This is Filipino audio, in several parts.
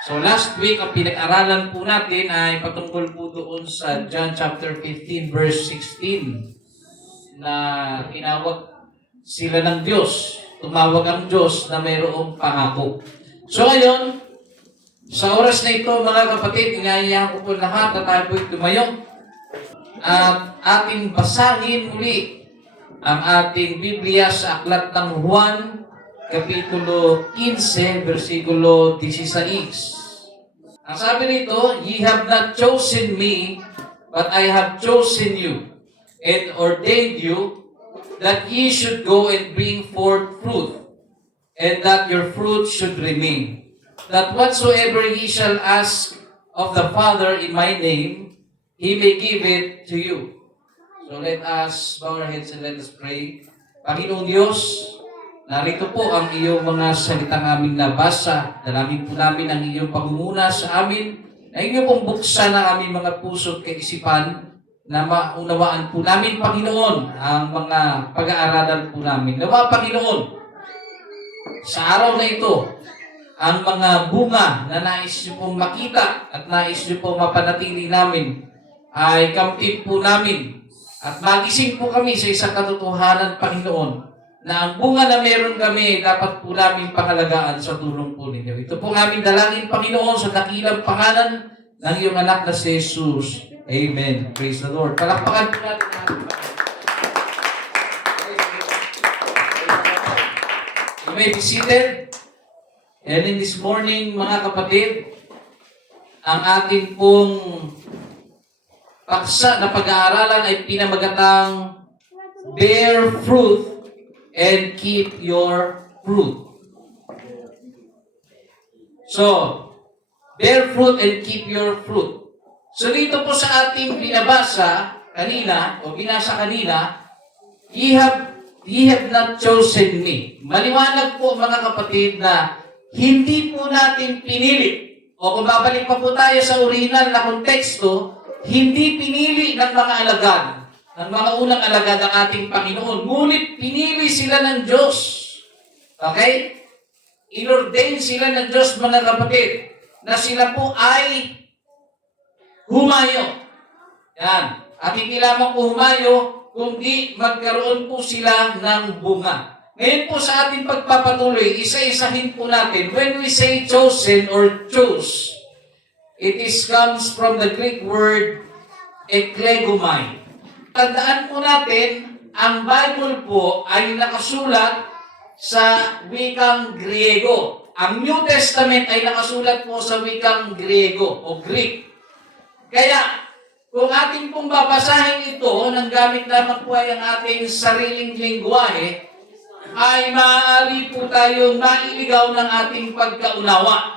So last week, ang pinag-aralan po natin ay patungkol po doon sa John chapter 15 verse 16 na tinawag sila ng Diyos. Tumawag ang Diyos na mayroong pangako. So ngayon, sa oras na ito mga kapatid, inaayahan ko po lahat na tayo po'y tumayo at ating basahin muli ang ating Biblia sa Aklat ng Juan, Kapitulo 15, versikulo 16. Ang sabi nito, "Ye have not chosen me, but I have chosen you, and ordained you, that ye should go and bring forth fruit, and that your fruit should remain. That whatsoever ye shall ask of the Father in my name, He may give it to you." So let us bow our heads and let us pray. Panginoong Diyos, narito po ang iyong mga salitang aming nabasa. Dalangin po namin ang iyong pangunguna sa amin, na inyo pong buksan ang aming mga puso at kaisipan, na maunawaan po namin, Panginoon, ang mga pag-aaralan po namin. Nawa, Panginoon, sa araw na ito, ang mga bunga na nais niyo pong makita at nais niyo pong mapanatili namin ay kamtin po namin. At magising po kami sa isang katotohanan, Panginoon, na ang bunga na meron kami dapat po namin pangalagaan sa tulong po ninyo. Ito po ang aming dalangin, Panginoon, sa dakilang pangalan ng iyong anak na si Jesus. Amen. Praise the Lord. Palakpakan po natin ang ating Panginoon. You may be seated. And in this morning, mga kapatid, ang ating pong paksa na pag-aaralan ay pinamagatang bear fruit and keep your fruit. So, bear fruit and keep your fruit. So dito po sa ating binabasa kanina, o binasa kanina, ye have not chosen me. Maliwanag po mga kapatid na hindi po natin pinili, o kung babalik pa po tayo sa original na konteksto, hindi pinili ng mga alagad, ng mga unang alagad ng ating Panginoon, ngunit pinili sila ng Diyos. Okay? Inordain sila ng Diyos, mga kapatid, na sila po ay humayo. Yan. At hindi lamang po humayo, kundi magkaroon po sila ng bunga. Ngayon po sa ating pagpapatuloy, isa-isahin po natin, when we say chosen or chose, comes from the Greek word eklegomai. Tandaan po natin, ang Bible po ay nakasulat sa wikang Griego. Ang New Testament ay nakasulat po sa wikang Griego o Greek. Kaya, kung ating pong babasahin ito, nang gamit lamang po ay ang ating sariling lingwahe, ay maaari po tayong mailigaw ng ating pagkaunawa.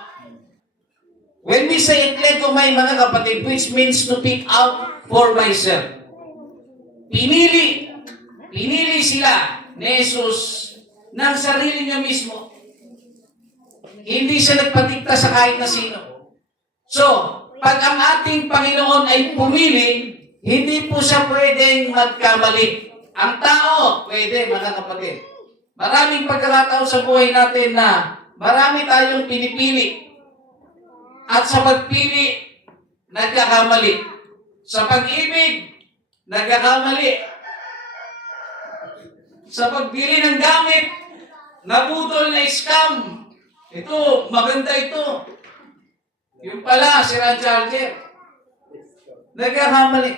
When we say eklegomai, mga kapatid, which means to pick out for myself. Pinili sila ni Jesus ng sarili niya mismo. Hindi siya nagpatikta sa kahit na sino. So, pag ang ating Panginoon ay pumili, hindi po siya pwedeng magkamali. Ang tao, pwede, mga kapatid. Maraming pagkakataon sa buhay natin na marami tayong pinipili. At sa pagpili, nagkakamali. Sa pag-ibig, nagkakamali. Sa pagbili ng gamit, nabudol na scam. Ito, maganda ito. Yung pala, sira charger. Nagkakamali.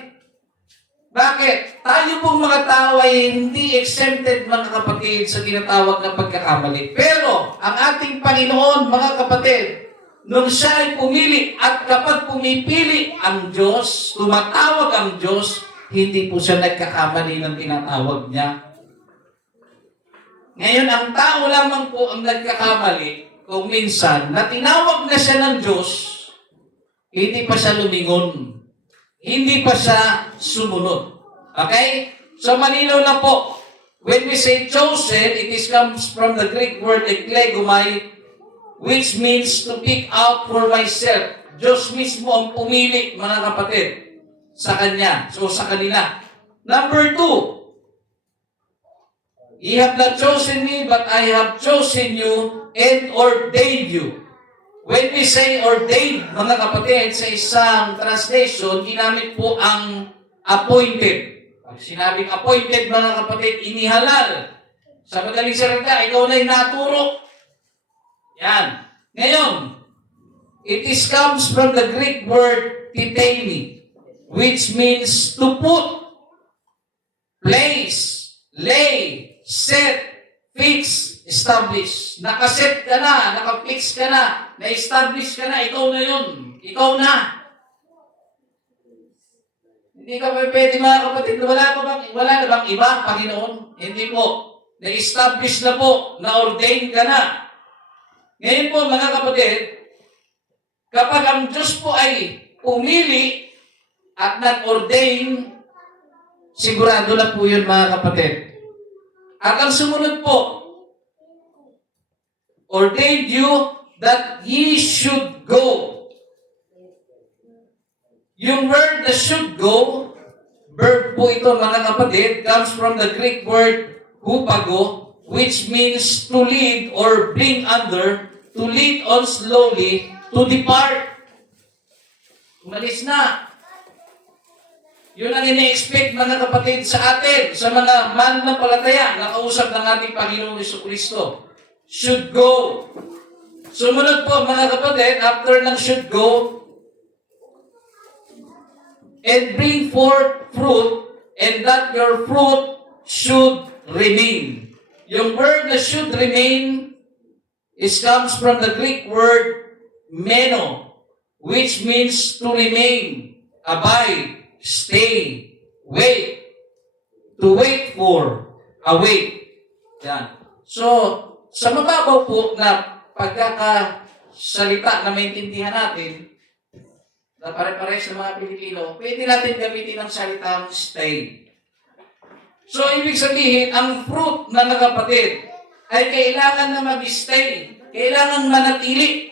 Bakit? Tayo pong mga tao ay hindi exempted, mga kapatid, sa tinatawag na pagkakamali. Pero, ang ating Panginoon, mga kapatid, nung siya ay pumili at kapag pumipili ang Diyos, tumatawag ang Diyos, hindi po siya nagkakamali ng tinatawag niya. Ngayon, ang tao lamang po ang nagkakamali kung minsan na tinawag na siya ng Diyos, hindi pa siya lumingon. Hindi pa siya sumunod. Okay? So, malinaw na po. When we say chosen, comes from the Greek word eklegomai, which means to pick out for myself. Diyos mismo ang pumili, mga kapatid, sa Kanya. So, sa kanila. Number 2, ye have not chosen me, but I have chosen you and ordained you. When we say ordained, mga kapatid, sa isang translation, ginamit po ang appointed. Pag sinabing appointed, mga kapatid, inihalal. Sa madaling salita, ikaw na'y naturo. Yan. Ngayon, comes from the Greek word titemi, which means to put, place, lay, set, fix, establish. Nakaset ka na, nakafix ka na, na-establish ka na, ikaw na yun. Ikaw na. Hindi ka pwede, mga kapatid, wala na bang iba, Panginoon? Hindi po. Na-establish na po, na-ordain ka na. Ngayon po, mga kapatid, kapag ang Diyos po ay pumili at nag-ordain, sigurado na po yun, mga kapatid. At ang sumunod po, ordained you that ye should go. Yung word na should go, verb po ito, mga kapatid, comes from the Greek word hupago, which means to lead or bring under, to lead on slowly, to depart. Umalis na. Yun ang ina-expect, mga kapatid, sa atin, sa mga mananampalataya na kausap ng ating Panginoong Jesucristo. Should go. Sumunod po, mga kapatid, after ng should go, and bring forth fruit, and that your fruit should remain. Yung word na should remain comes from the Greek word meno, which means to remain, abide, stay, wait, to wait for, await. Yan. So, sa mababaw po na pagkakasalita na maintindihan natin, na pare-pares ng mga Pilipino, pwede natin gamitin ang salitang stay. So, ibig sabihin, ang fruit na mga kapatid ay kailangan na mag-stay, kailangan manatili.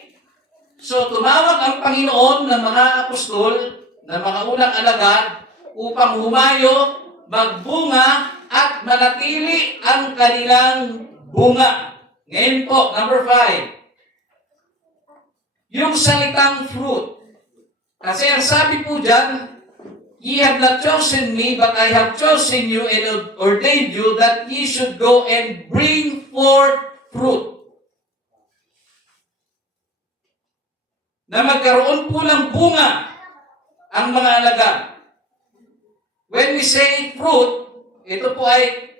So, tumawag ang Panginoon ng mga apostol, ng mga unang alagad, upang humayo, magbunga, at manatili ang kanilang bunga. Ngayon po, number 5. Yung salitang fruit. Kasi ang sabi po dyan, ye have not chosen me, but I have chosen you and ordained you that ye should go and bring forth fruit. Na magkaroon po ng bunga ang mga alagad. When we say fruit, ito po ay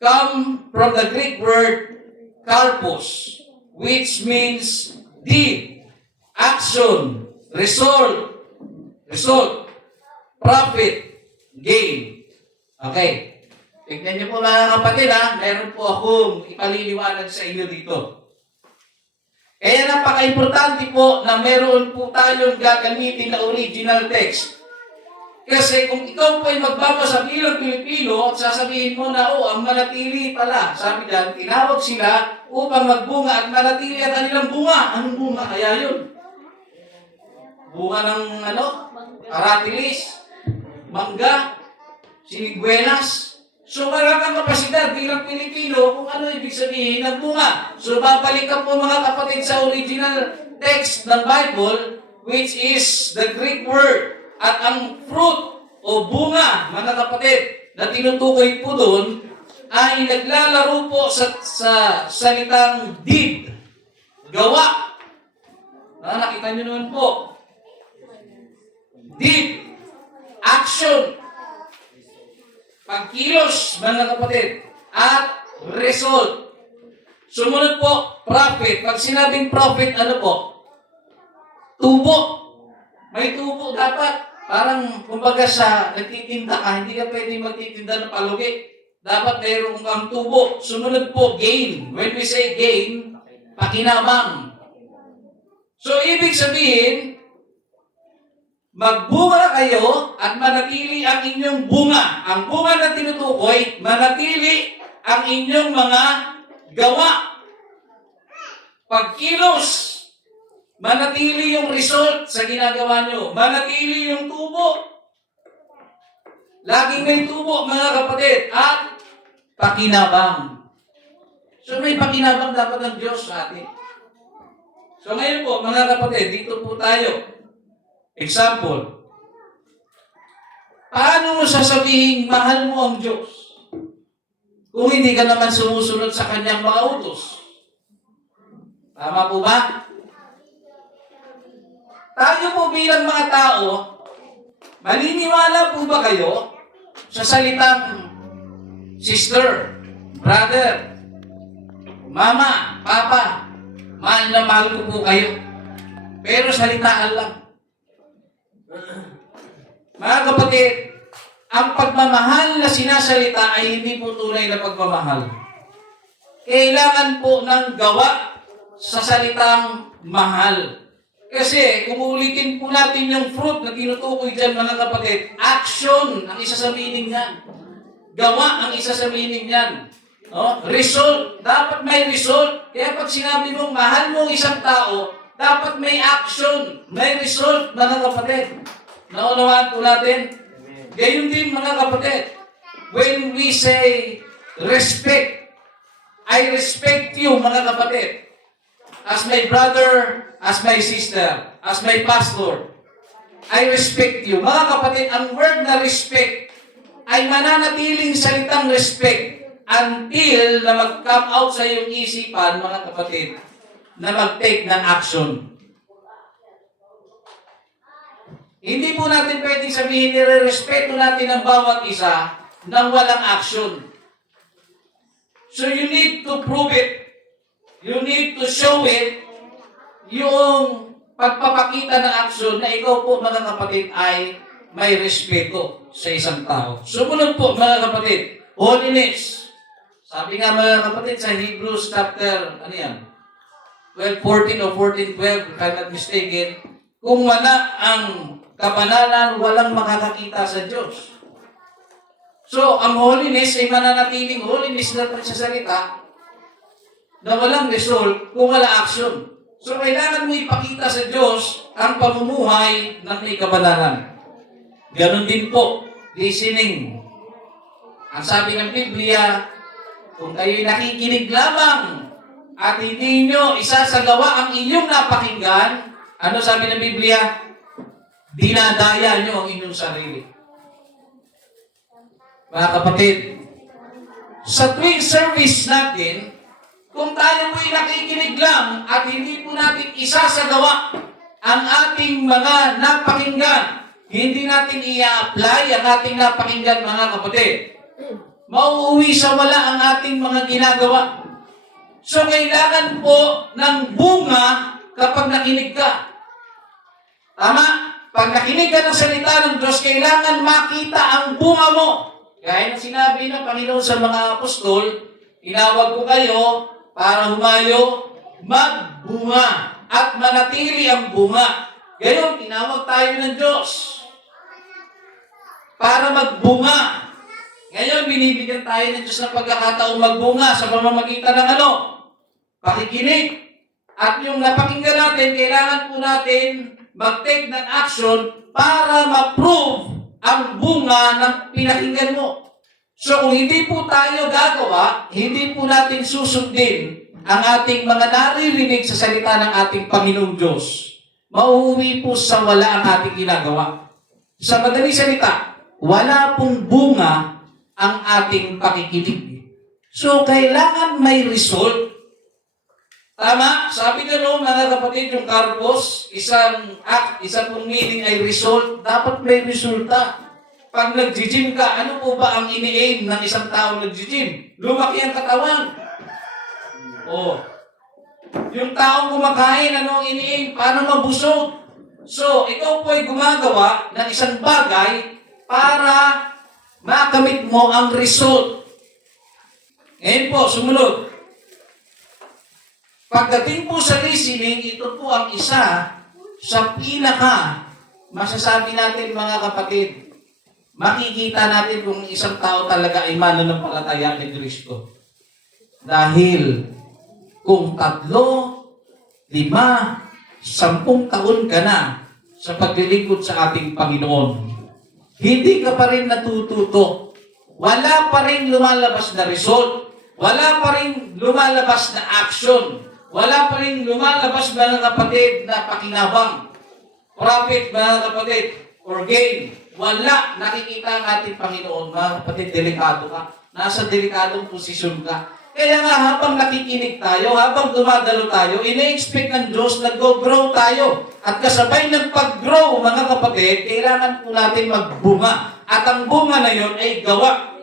come from the Greek word karpos, which means deed, action, result, profit, gain. Okay. Tignan niyo po, mga kapatid, meron po akong ipaliliwanag sa inyo dito. Kaya napaka-importante po na meron po tayong gagamitin na original text. Kasi kung ikaw po ay magbabasa bilang Pilipino at sasabihin mo na, ang manatili pala. Sabi dyan, tinawag sila upang magbunga at manatili ang kanilang bunga. Anong bunga kaya yun? Bunga ng aratilis, mangga, siniguelas. So, wala kang kapasidad bilang Pilipino kung ano ibig sabihin ng bunga. So, babalik ka po, mga kapatid, sa original text ng Bible, which is the Greek word. At ang fruit o bunga, mga kapatid, na tinutukoy po doon, ay naglalaro po sa salitang deed, gawa. Nakita nyo naman po. Deed, action, pagkilos, mga kapatid, at result. Sumunod po, profit. Pag sinabing profit, ano po? Tubo. May tubo dapat. Parang, kumbaga nagtitinda ka, hindi ka pwede magtitinda ng palugi. Dapat mayroong kang tubo. Sumunod po, gain. When we say gain, pakinabang. So, ibig sabihin, magbunga kayo at manatili ang inyong bunga. Ang bunga na tinutukoy, manatili ang inyong mga gawa. Pagkilos, manatili yung result sa ginagawa nyo. Manatili yung tubo. Laging may tubo, mga kapatid. At pakinabang. So may pakinabang dapat ng Diyos sa atin. So ngayon po, mga kapatid, dito po tayo. Example, paano mo sasabihin mahal mo ang Diyos kung hindi ka naman sumusunod sa kanyang mga utos? Tama po ba? Tayo po bilang mga tao, maniniwala po ba kayo sa salitang sister, brother, mama, papa, mahal na mahal ko po kayo. Pero salitaan lang. Mga kapatid, ang pagmamahal na sinasalita ay hindi po tunay na pagmamahal. Kailangan po ng gawa sa salitang mahal. Kasi kung ulitin po natin yung fruit na tinutukoy dyan, mga kapatid, action ang isa sa meaning niyan. Gawa ang isa sa meaning niyan. No? Result. Dapat may result. Kaya pag sinabi mong mahal mo isang tao, dapat may action, may result, mga kapatid. Naunawaan po natin? Gayon din, mga kapatid. When we say respect, I respect you, mga kapatid. As my brother, as my sister, as my pastor, I respect you. Mga kapatid, ang word na respect ay mananatiling salitang respect until na mag-come out sa iyong isipan, mga kapatid, na mag-take ng action. Hindi po natin pwedeng sabihin nire-respeto natin ang bawat isa nang walang action. So you need to prove it. You need to show it, yung pagpapakita ng action na ikaw po, mga kapatid, ay may respeto sa isang tao. Sumunod po, mga kapatid, holiness. Sabi nga, mga kapatid, sa Hebrews chapter, 12:14 o 14:12, if I'm not mistaken, kung wala ang kabanalan, walang makakakita sa Diyos. So, ang holiness ay mananatiling holiness na pagsasalita na walang result kung wala action. So, kailangan mo ipakita sa Diyos ang pamumuhay ng may kabanalan. Ganon din po, listening. Ang sabi ng Biblia, kung kayo'y nakikinig lamang at hindi nyo isasagawa ang inyong napakinggan, ano sabi ng Biblia? Dinadaya nyo ang inyong sarili. Mga kapatid, sa tuwing service natin, kung tayo po'y nakikinig lang at hindi po natin isasagawa ang ating mga napakinggan, hindi natin i-apply ang ating napakinggan, mga kapatid, mauuwi sa wala ang ating mga ginagawa. So, kailangan po ng bunga kapag nakinig ka. Tama? Pag nakinig ka ng salita ng Diyos, kailangan makita ang bunga mo. Gaya ng sinabi ng Panginoon sa mga apostol, tinawag ko kayo para humayo, magbunga, at manatili ang bunga. Gayon, tinawag tayo ng Diyos para magbunga. Ngayon, binibigyan tayo ng Diyos ng pagkakataong magbunga sa pamamagitan ng pakikinig. At yung napakinggan natin, kailangan po natin mag-take ng action para ma-prove ang bunga ng pinakinggan mo. So kung hindi po tayo gagawa, hindi po natin susundin ang ating mga naririnig sa salita ng ating Panginoong Diyos, mauuwi po sa wala ang ating ginagawa. Sa madaling salita, wala pong bunga ang ating pakikinig. So kailangan may result. Tama? Sabi ko no, mga kapatid, yung karpos, isang pong meaning ay result. Dapat may resulta. Pag nag-gym ka, ano po ba ang ini-aim ng isang taong nag-gym? Lumaki ang katawan. Oh. Yung taong kumakain, ano ang ini-aim? Paano mabusog? So, ikaw po ay gumagawa ng isang bagay para makamit mo ang result. Ngayon po, sumunod. Pagdating po sa listening, ito po ang isa sa pinaka masasabi natin, mga kapatid. Makikita natin kung isang tao talaga ay mananampalataya kay Kristo. Dahil kung 3, 5, 10 taon ka na sa paglilingkod sa ating Panginoon, hindi ka pa rin natututo. Wala pa rin lumalabas na result. Wala pa rin lumalabas na action. wala pa rin lumalabas mga kapatid na pakinabang, profit mga kapatid, or gain. Wala nakikita ang ating Panginoon. Mga kapatid, delikado ka. Nasa delikadong posisyon ka. Kaya nga habang nakikinig tayo, habang dumadalo tayo, ina-expect ng Diyos na grow tayo. At kasabay ng pag-grow, mga kapatid, kailangan po natin magbunga. At ang bunga na yon ay gawa.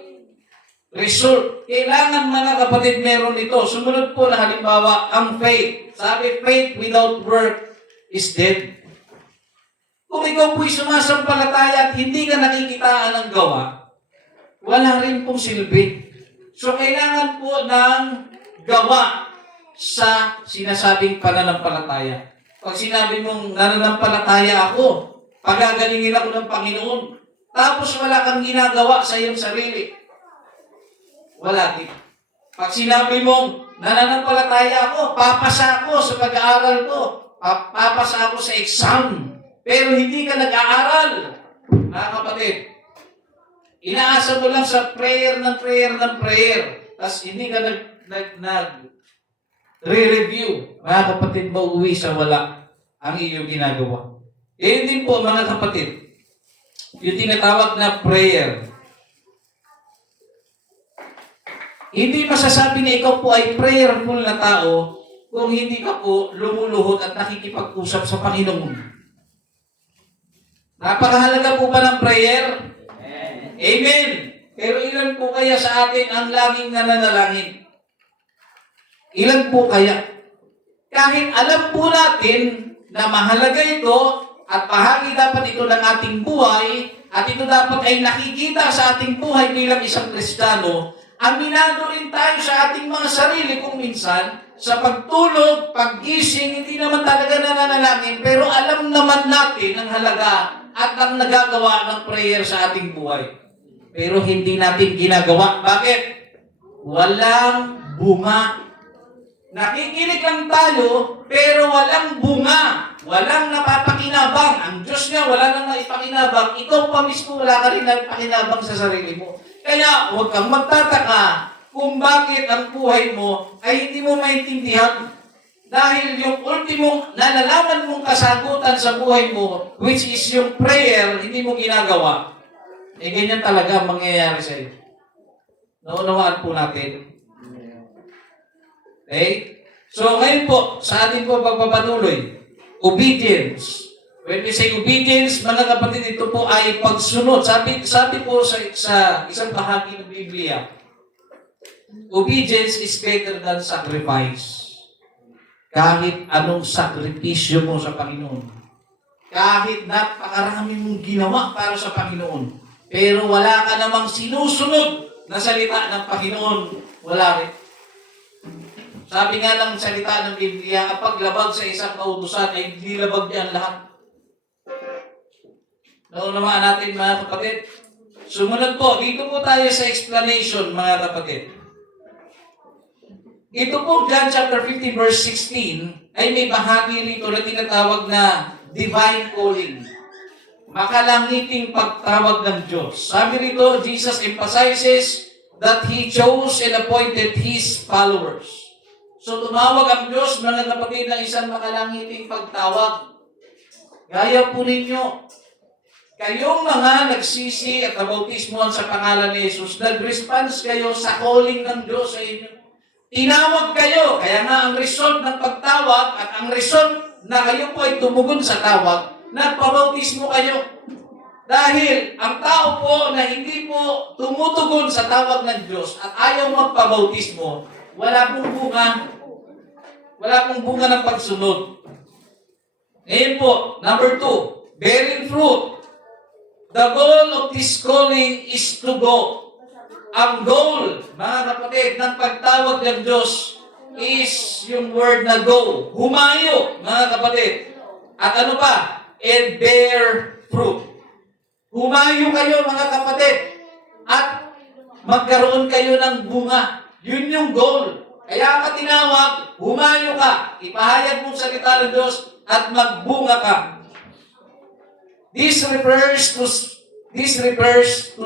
Result. Kailangan mga kapatid meron ito. Sumunod po na halimbawa, ang faith. Sabi, faith without work is dead. Kung ikaw po'y sumasampalataya at hindi ka nakikitaan ng gawa, wala rin pong silbi. So, kailangan po ng gawa sa sinasabing pananampalataya. Pag sinabi mong nananampalataya ako, pagagalingin ako ng Panginoon, tapos wala kang ginagawa sa iyong sarili, wala din. Pag sinabi mong nananampalataya ako, papasa ako sa pag-aaral ko, papasa ako sa exam, pero hindi ka nag-aaral, mga kapatid, inaasa mo lang sa prayer, tapos hindi ka nag-re-review, mga kapatid, mauwi sa wala ang iyong ginagawa. Yun din po, mga kapatid, yung tinatawag na prayer. Hindi masasabi na ikaw po ay prayerful na tao kung hindi ka po lumuluhod at nakikipag-usap sa Panginoon. Napakahalaga po ba ng prayer? Amen. Pero ilan po kaya sa atin ang laging nananalangin? Ilan po kaya? Kahit alam po natin na mahalaga ito at bahagi dapat ito ng ating buhay at ito dapat ay nakikita sa ating buhay bilang isang Kristiyano, aminado rin tayo sa ating mga sarili kung minsan, sa pagtulog, paggising, hindi naman talaga nananalangin, pero alam naman natin ang halaga at ang nagagawa ng prayer sa ating buhay. Pero hindi natin ginagawa. Bakit? Walang bunga. Nakikinig lang tayo, pero walang bunga. Walang napapakinabang. Ang Diyos nga, wala nang naipakinabang. Ikaw pa mismo, wala ka rin naipakinabang sa sarili mo. Kaya huwag kang magtataka kung bakit ang buhay mo ay hindi mo maintindihan. Dahil yung ultimong nalalaman mong kasagutan sa buhay mo, which is yung prayer, hindi mo ginagawa, eh ganyan talaga ang mangyayari sa iyo. Naunawaan po natin. Okay? So ngayon po, sa ating po pagpapatuloy, obedience. When we say obedience, mga kapatid, ito po ay pagsunod. Sabi po sa isang bahagi ng Biblia, obedience is better than sacrifice. Kahit anong sakripisyo mo sa Panginoon, kahit napakarami mong ginawa para sa Panginoon, pero wala ka namang sinusunod na salita ng Panginoon, wala rin. Sabi nga ng salita ng Biblia, kapag labag sa isang kautusan, ay nilabag niya ang lahat. Naunawaan natin, mga kapatid. Sumunod po, dito po tayo sa explanation, mga kapatid. Ito po, John chapter 15, verse 16, ay may bahagi rito na tinatawag na divine calling. Makalangiting pagtawag ng Diyos. Sabi rito, Jesus emphasizes that He chose and appointed His followers. So tumawag ang Diyos, mga kapatid, ng isang makalangiting pagtawag. Gaya po ninyo, kayong mga nagsisi at nabautismohan sa pangalan ni Jesus, nag-response kayo sa calling ng Diyos sa inyo. Tinawag kayo, kaya nga ang result ng pagtawag at ang result na kayo po ay tumugon sa tawag, nagpabautismo kayo. Dahil ang tao po na hindi po tumutugon sa tawag ng Diyos at ayaw magpabautismo, wala pong bunga. Wala pong bunga ng pagsunod. Ngayon po, number 2, bearing fruit. The goal of this calling is to go. Ang goal, mga kapatid, ng pagtawag ng Diyos is yung word na go. Humayo, mga kapatid. At ano pa? And bear fruit. Humayo kayo, mga kapatid. At magkaroon kayo ng bunga. Yun yung goal. Kaya ka tinawag, humayo ka. Ipahayag mo salita ng Diyos at magbunga ka. This refers to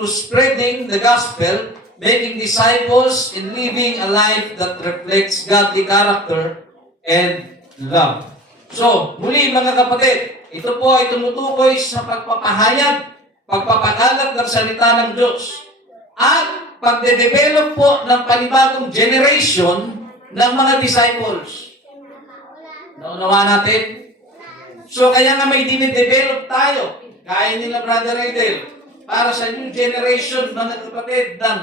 spreading the gospel, making disciples, and living a life that reflects godly character and love. So, muli mga kapatid, ito po ay tumutukoy sa pagpapahayag, pagpapakalat ng salita ng Diyos, at pagde-develop po ng panibagong generation ng mga disciples. Naunawa natin? So, kaya nga may dinidevelop tayo, kaya nila Brother Edel, para sa new generation, mga kapatid, ng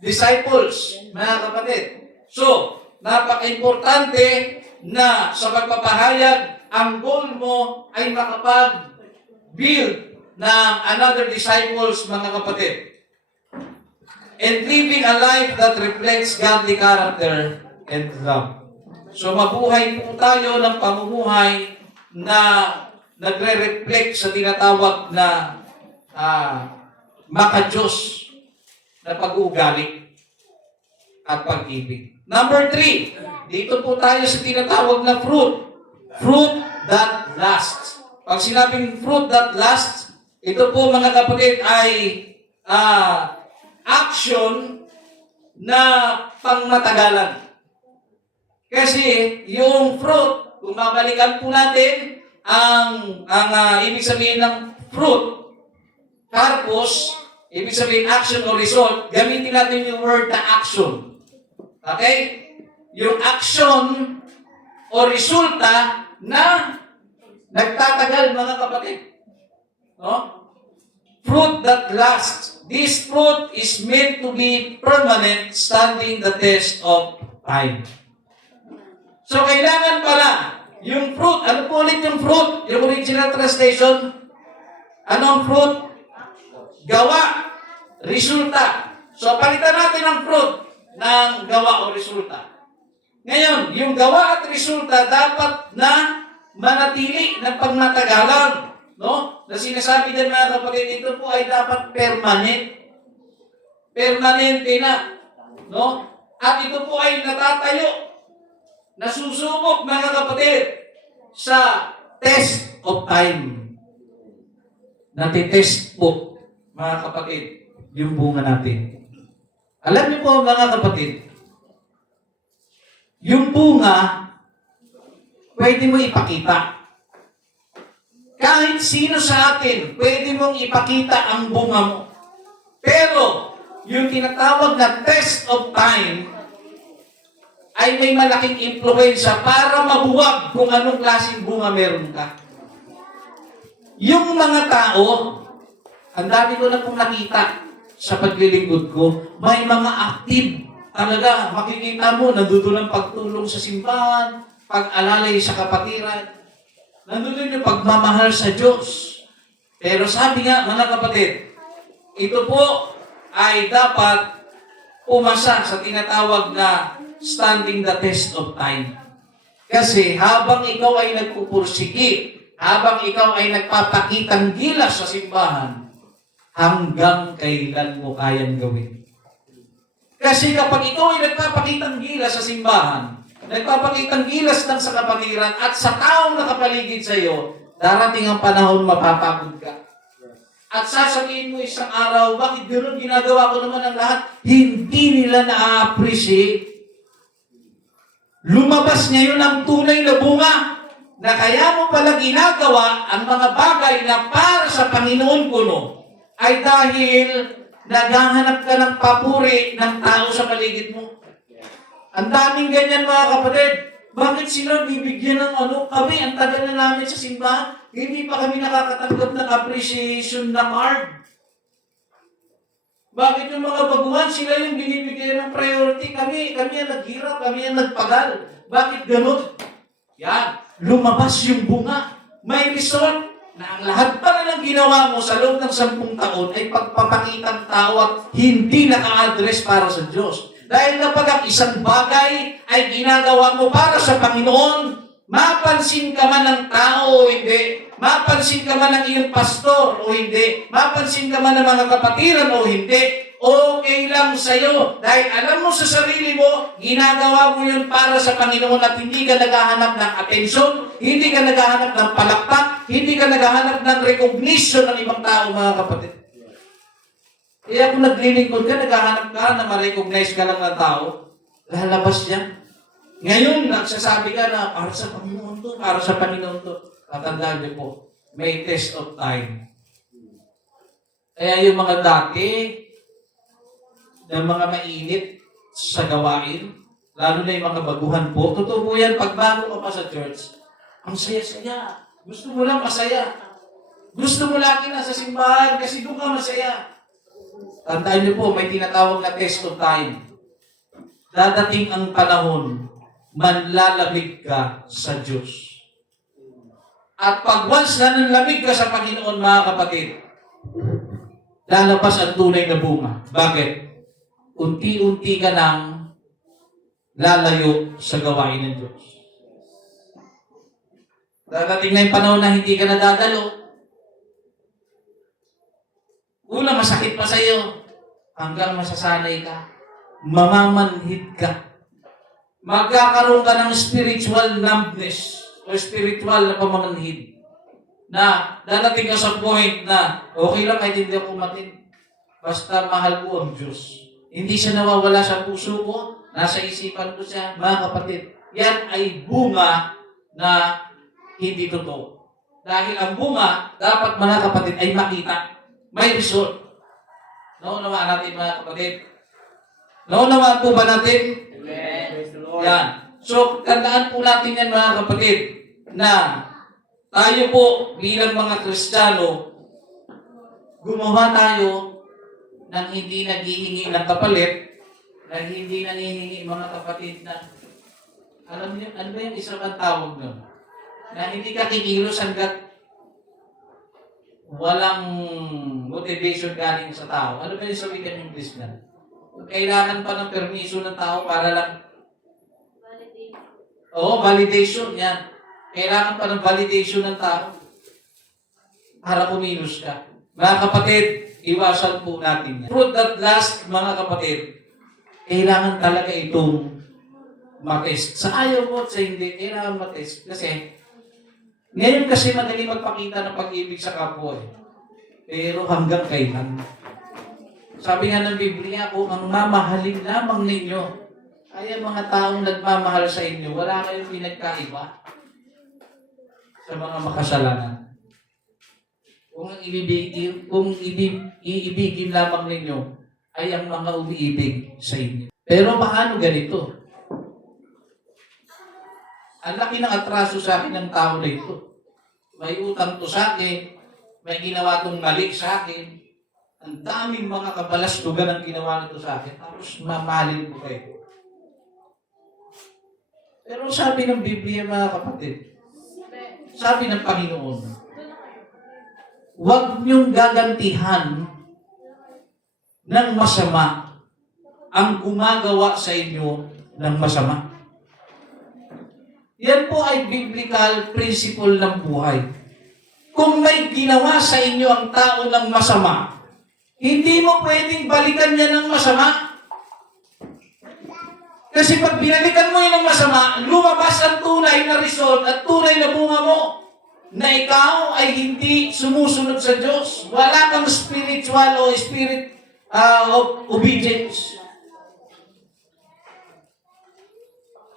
disciples, mga kapatid. So, napaka-importante na sa pagpapahayag, ang goal mo ay makapag-build ng another disciples, mga kapatid. And living a life that reflects godly character and love. So mabuhay po tayo ng pamumuhay na nagre-reflect sa tinatawag na maka-Diyos na pag-uugali at pag-ibig. Number 3, dito po tayo sa tinatawag na fruit. Fruit that lasts. Pag sinabing fruit that lasts, ito po mga kapatid ay action na pangmatagalan. Kasi yung fruit, kung babalikan po natin, ang ibig sabihin ng fruit, purpose, ibig sabihin action o result, gamitin natin yung word na action. Okay? Yung action o resulta na nagtatagal, mga kapatid. No? Fruit that lasts. This fruit is meant to be permanent, standing the test of time. So, kailangan pala, yung fruit, ano po ulit yung fruit? Yung original translation, anong fruit? Gawa, resulta. So, palitan natin ang fruit ng gawa o resulta. Ngayon, yung gawa at resulta dapat na manatili ng pagmatagalan. No? Na sinasabi din mga kapatid, ito po ay dapat permanent. Permanente na. No? At ito po ay natatayo. Nasusubok, mga kapatid, sa test of time. Natitest po, mga kapatid, yung bunga natin. Alam niyo po, mga kapatid, yung bunga, pwede mo ipakita. Kahit sino sa atin, pwede mong ipakita ang bunga mo. Pero, yung tinatawag na test of time, ay may malaking impluwensya para mabuwag kung anong klaseng bunga meron ka. Yung mga tao, ang dami ko na pong nakita sa paglilingkod ko, may mga active. Talaga, makikita mo, nandun ang pagtulong sa simbahan, pag-alalay sa kapatiran, nandun yung pagmamahal sa Diyos. Pero sabi nga, mga kapatid, ito po ay dapat umasa sa tinatawag na standing the test of time. Kasi habang ikaw ay nagpupursigi, habang ikaw ay nagpapakitang gilas sa simbahan, hanggang kailan mo kayang gawin? Kasi kapag ikaw ay nagpapakitang gilas sa simbahan, nagpapakitang gilas lang sa kapatiran at sa taong nakapaligid sa iyo, darating ang panahon mapapagod ka. At sasabihin mo isang araw, bakit gano'n ginagawa ko naman ang lahat? Hindi nila na-appreciate. Lumabas ngayon ang tunay na bunga na kaya mo pala ginagawa ang mga bagay na para sa Panginoon kuno ay dahil naghahanap ka ng papuri ng tao sa paligid mo. Ang daming ganyan, mga kapatid. Bakit sila bibigyan ng kami, ang tagal na namin sa simbahan, hindi pa kami nakakatanggap ng appreciation na card. Bakit yung mga baguhan, sila yung binibigyan ng priority? Kami ang naghirap, kami ang nagpagal. Bakit ganun? Yan, lumabas yung bunga. May result na ang lahat pa na ng ginawa mo sa loob ng 10 taon ay pagpapakitang tao at hindi naka-address para sa Diyos. Dahil kapag ang isang bagay ay ginagawa mo para sa Panginoon, mapansin ka man ng tao o hindi, mapansin ka man ng iyong pastor o hindi, mapansin ka man ng mga kapatiran o hindi, okay lang sa'yo. Dahil alam mo sa sarili mo, ginagawa mo yun para sa Panginoon at hindi ka naghahanap ng atensyon, hindi ka naghahanap ng palakpak, hindi ka naghahanap ng recognition ng ibang tao, mga kapatid. Kaya kung naglilingkod ka, naghahanap ka na ma-recognize ka lang ng tao, lalabas yan. Ngayon, nagsasabi ka na, para sa Panginoon to, para sa Panginoon to. Tatandaan niyo po, may test of time. Kaya yung mga dati, na mga mainit sa gawain, lalo na yung mga baguhan po, totoo po yan, pag bago ka pa sa church, ang saya-saya. Gusto mo lang masaya. Gusto mo lagi nasa simbahan kasi doon ka masaya. Tandaan niyo po, may tinatawag na test of time. Dadating ang panahon, manlalamig ka sa Diyos. At pag once na nanlamig ka sa Panginoon, mga kapatid, lalabas ang tunay na bunga. Bakit? Unti-unti ka nang lalayo sa gawain ng Diyos. Dadating na yung panahon na hindi ka nadadalo. Una, masakit pa sa iyo. Hanggang masasanay ka. Mamamanhid ka. Magkakaroon ka ng spiritual numbness o spiritual na pamamanhid. Na dadating ka sa point na okay lang kahit hindi ako kumatin. Basta mahal ko ang Diyos. Hindi siya nawawala sa puso ko. Nasa isipan ko siya. Mga kapatid, yan ay bunga na hindi totoo. Dahil ang bunga, dapat mga kapatid ay makita. May result. Naunawaan natin mga kapatid. Naunawaan po ba natin? Amen. Yan. So, tandaan po natin yan mga kapatid na tayo po bilang mga Kristiyano, gumawa tayo ng hindi naghihingi ng kapalit, na hindi nanghihingi mga kapatid na, alam niyo, ano ba yung isang ang tawag nun? Na hindi ka kikilos hanggat walang motivation galing sa tao. Ano ba yung sabihin ng English na? Kailangan pa ng permiso ng tao para lang validation yan. Kailangan pa ng validation ng tao para kumilos ka. Mga kapatid, iwasan po natin yan. Fruit that last, mga kapatid, kailangan talaga itong matest. Sa ayaw mo, sa hindi, kailangan matest. Kasi, ngayon kasi madali magpakita ng pag-ibig sa kapwa eh. Pero hanggang kailan? Sabi nga ng Biblia, kung ang mamahalin lamang ninyo ay ang mga taong nagmamahal sa inyo, wala kayong pinagkaiba sa mga makasalanan. Kung iibigin lamang ninyo ay ang mga umiibig sa inyo. Pero paano ganito? Ang laki ng atraso sa akin ng tao na ito. May utang to sa akin, may ginawa tong mali sa akin. Ang daming mga kabalastugan ang ginawa nito sa akin. Tapos mamahalin ko kayo. Pero sabi ng Biblia, mga kapatid, sabi ng Panginoon, huwag niyong gagantihan ng masama ang gumagawa sa inyo ng masama. Yan po ay biblical principle ng buhay. Kung may ginawa sa inyo ang tao ng masama, hindi mo pwedeng balikan niya ng masama. Kasi pag binalikan mo yun ng masama, lumabas ang tunay na result at tunay na bunga mo na ikaw ay hindi sumusunod sa Diyos. Wala kang spiritual o spirit of obedience.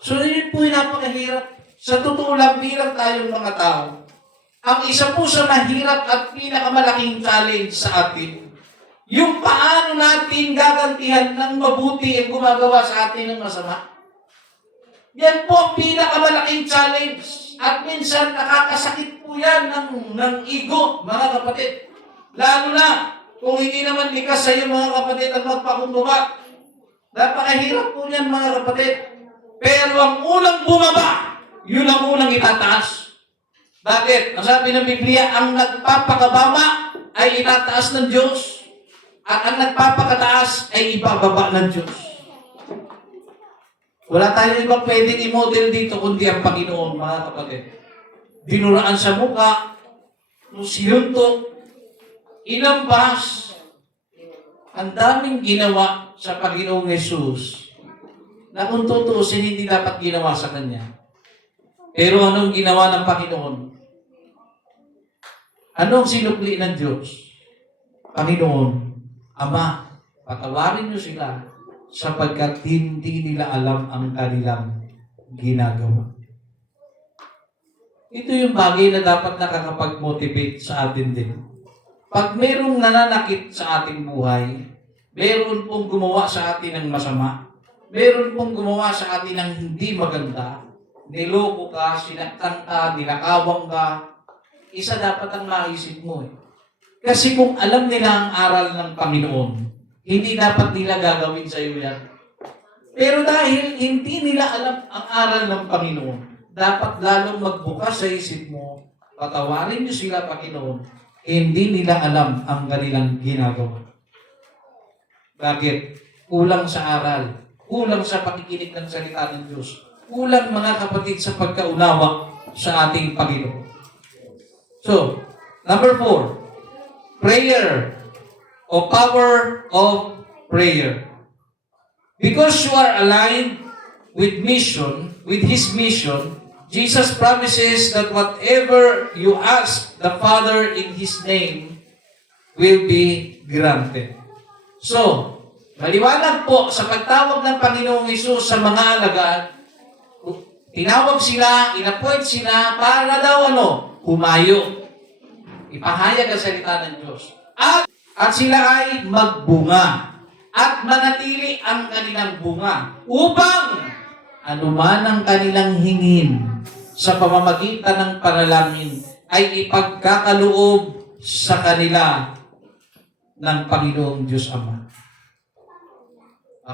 So, yun po yung napakahirap. Sa totoo lang, bilang tayong mga tao, ang isa po sa mahirap at pinakamalaking challenge sa atin, yung paano natin gagantihan ng mabuti ang gumagawa sa atin ng masama. Yan po ang pinakamalaking challenge. At minsan, nakakasakit po yan ng ego, mga kapatid. Lalo na, kung hindi naman likas sa iyo, mga kapatid, ang magpakumbaba. Napakahirap po yan, mga kapatid. Pero ang unang bumaba, yun ang unang itataas. Bakit? Ang sabi ng Biblia, ang nagpapakababa ay itataas ng Diyos. At ang nagpapakataas ay ibababa ng Diyos. Wala tayong ibang pwedeng i-model dito kundi ang Panginoon, mga kapatid. Dinuraan sa mukha, sinuntok, inampas, ang daming ginawa sa Panginoong Yesus na kung tutuusin, hindi dapat ginawa sa Kanya. Pero anong ginawa ng Panginoon? Anong sinukli ng Diyos? Panginoon, Ama, patawarin niyo sila sapagkat hindi nila alam ang kanilang ginagawa. Ito yung bagay na dapat nakakapag-motivate sa atin din. Pag merong nananakit sa ating buhay, meron pong gumawa sa atin ng masama, meron pong gumawa sa atin ng hindi maganda, niloko ka, sinaktan ka, ninakawang ka, isa dapat ang maisip mo eh. Kasi kung alam nila ang aral ng Panginoon, hindi dapat nila gagawin sa iyo yan. Pero dahil hindi nila alam ang aral ng Panginoon, dapat lalong magbukas sa isip mo, patawarin niyo sila, Panginoon, hindi nila alam ang kanilang ginagawa. Bakit? Kulang sa aral, kulang sa pakikinig ng salita ng Diyos, kulang mga kapatid sa pagkaunawa sa ating Panginoon. So, number 4, prayer o power of prayer. Because you are aligned with His mission, Jesus promises that whatever you ask the Father in His name will be granted. So, maliwanag po sa pagtawag ng Panginoong Hesus sa mga alagad, tinawag sila, inappoint sila para daw humayo. Ipahayag ang salita ng Diyos. At sila ay magbunga at manatili ang kanilang bunga upang anuman ang kanilang hingin sa pamamagitan ng panalangin ay ipagkakaloob sa kanila ng Panginoong Diyos Ama.